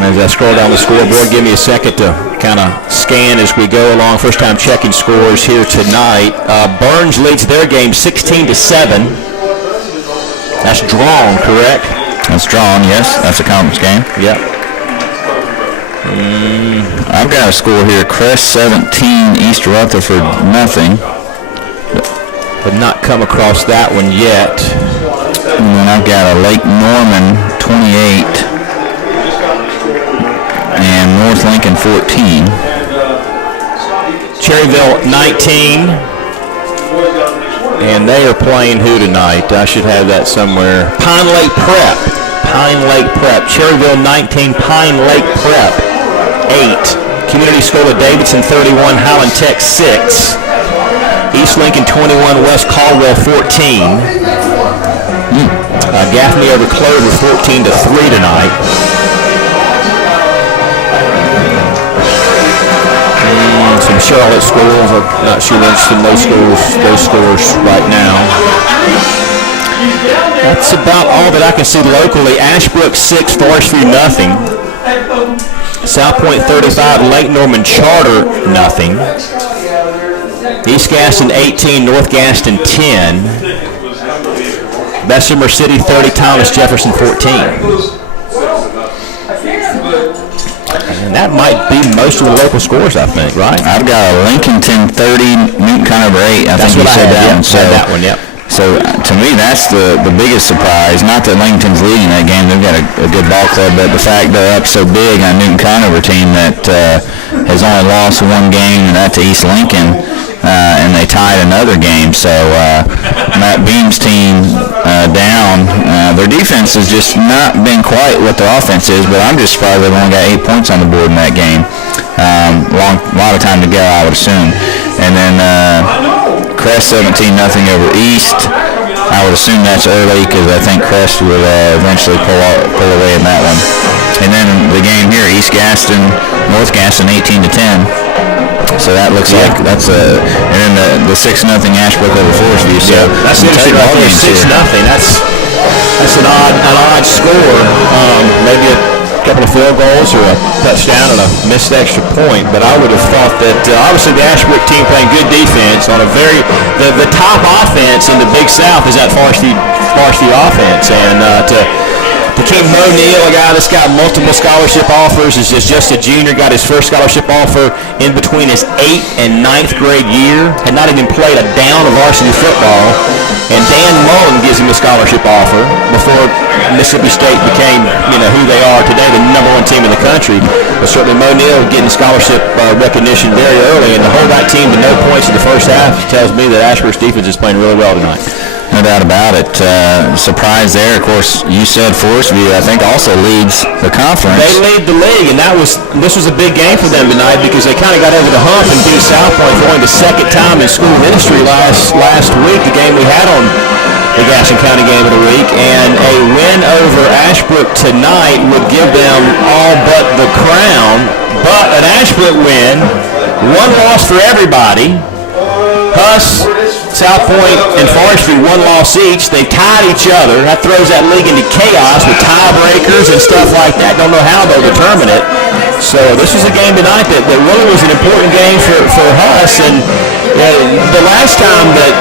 As I scroll down the scoreboard, give me a second to kind of scan as we go along. First time checking scores here tonight. Burns leads their game 16-7. That's drawn, correct? That's drawn, yes. That's a conference game. Yep. I've got a score here. Crest 17, East Rutherford nothing. But not come across that one yet. And then I've got a Lake Norman 28 and North Lincoln 14. Cherryville 19. And they are playing who tonight? I should have that somewhere. Pine Lake Prep. Pine Lake Prep. Cherryville 19, Pine Lake Prep 8. Community School of Davidson 31, Highland Tech 6. East Lincoln 21, West Caldwell 14. Gaffney over Clover 14-3 tonight. Some Charlotte schools. I'm not sure interested in those scores right now. That's about all that I can see locally. Ashbrook 6, Forest View nothing. South Point 35, Lake Norman Charter nothing. East Gaston 18, North Gaston 10. Bessemer City 30, Thomas Jefferson 14. And that might be most of the local scores, I think, right? I've got a Lincolnton 30, Newton Conover 8. That's think what you said I had. that one. So, that one, yep. So to me, that's the biggest surprise. Not that Lincolnton's leading that game; they've got a good ball club, but the fact they're up so big on Newton Conover team that has only lost one game, and that's to East Lincoln, and they tied another game. So Matt Beam's team down. Their defense has just not been quite what their offense is, but I'm just surprised they've only got 8 points on the board in that game. A lot of time to go, I would assume. And then Crest 17-0 over East. I would assume that's early because I think Crest will eventually pull away in that one. And then the game here, East Gaston, North Gaston 18-10. So that looks like that's a, and then the 6-0 Ashbrook over Forest View. So that's interesting right there. 6-0. That's an odd score. Maybe a couple of field goals or a touchdown and a missed extra point. But I would have thought that obviously the Ashbrook team playing good defense on a the top offense in the Big South is that Forest View offense, and to keep Mo Neal, a guy that's got multiple scholarship offers, is just a junior, got his first scholarship offer in between his 8th and 9th grade year, had not even played a down of varsity football, and Dan Mullen gives him a scholarship offer before Mississippi State became, who they are today, the #1 team in the country. But certainly Mo Neal getting scholarship recognition very early, and to hold that team to no points in the first half tells me that Ashbrook's defense is playing really well tonight. No doubt about it. Surprise there. Of course, you said Forest View, I think, also leads the conference. They lead the league, and this was a big game for them tonight because they kind of got over the hump and beat South Point for only the second time in school history last week, the game we had on the Gaston County Game of the Week. And a win over Ashbrook tonight would give them all but the crown. But an Ashbrook win, one loss for everybody. Huss, South Point, and Forest View, 1 loss each. They tied each other. That throws that league into chaos with tiebreakers and stuff like that. Don't know how they'll determine it. So this was a game tonight that really was an important game for Huss. And the last time that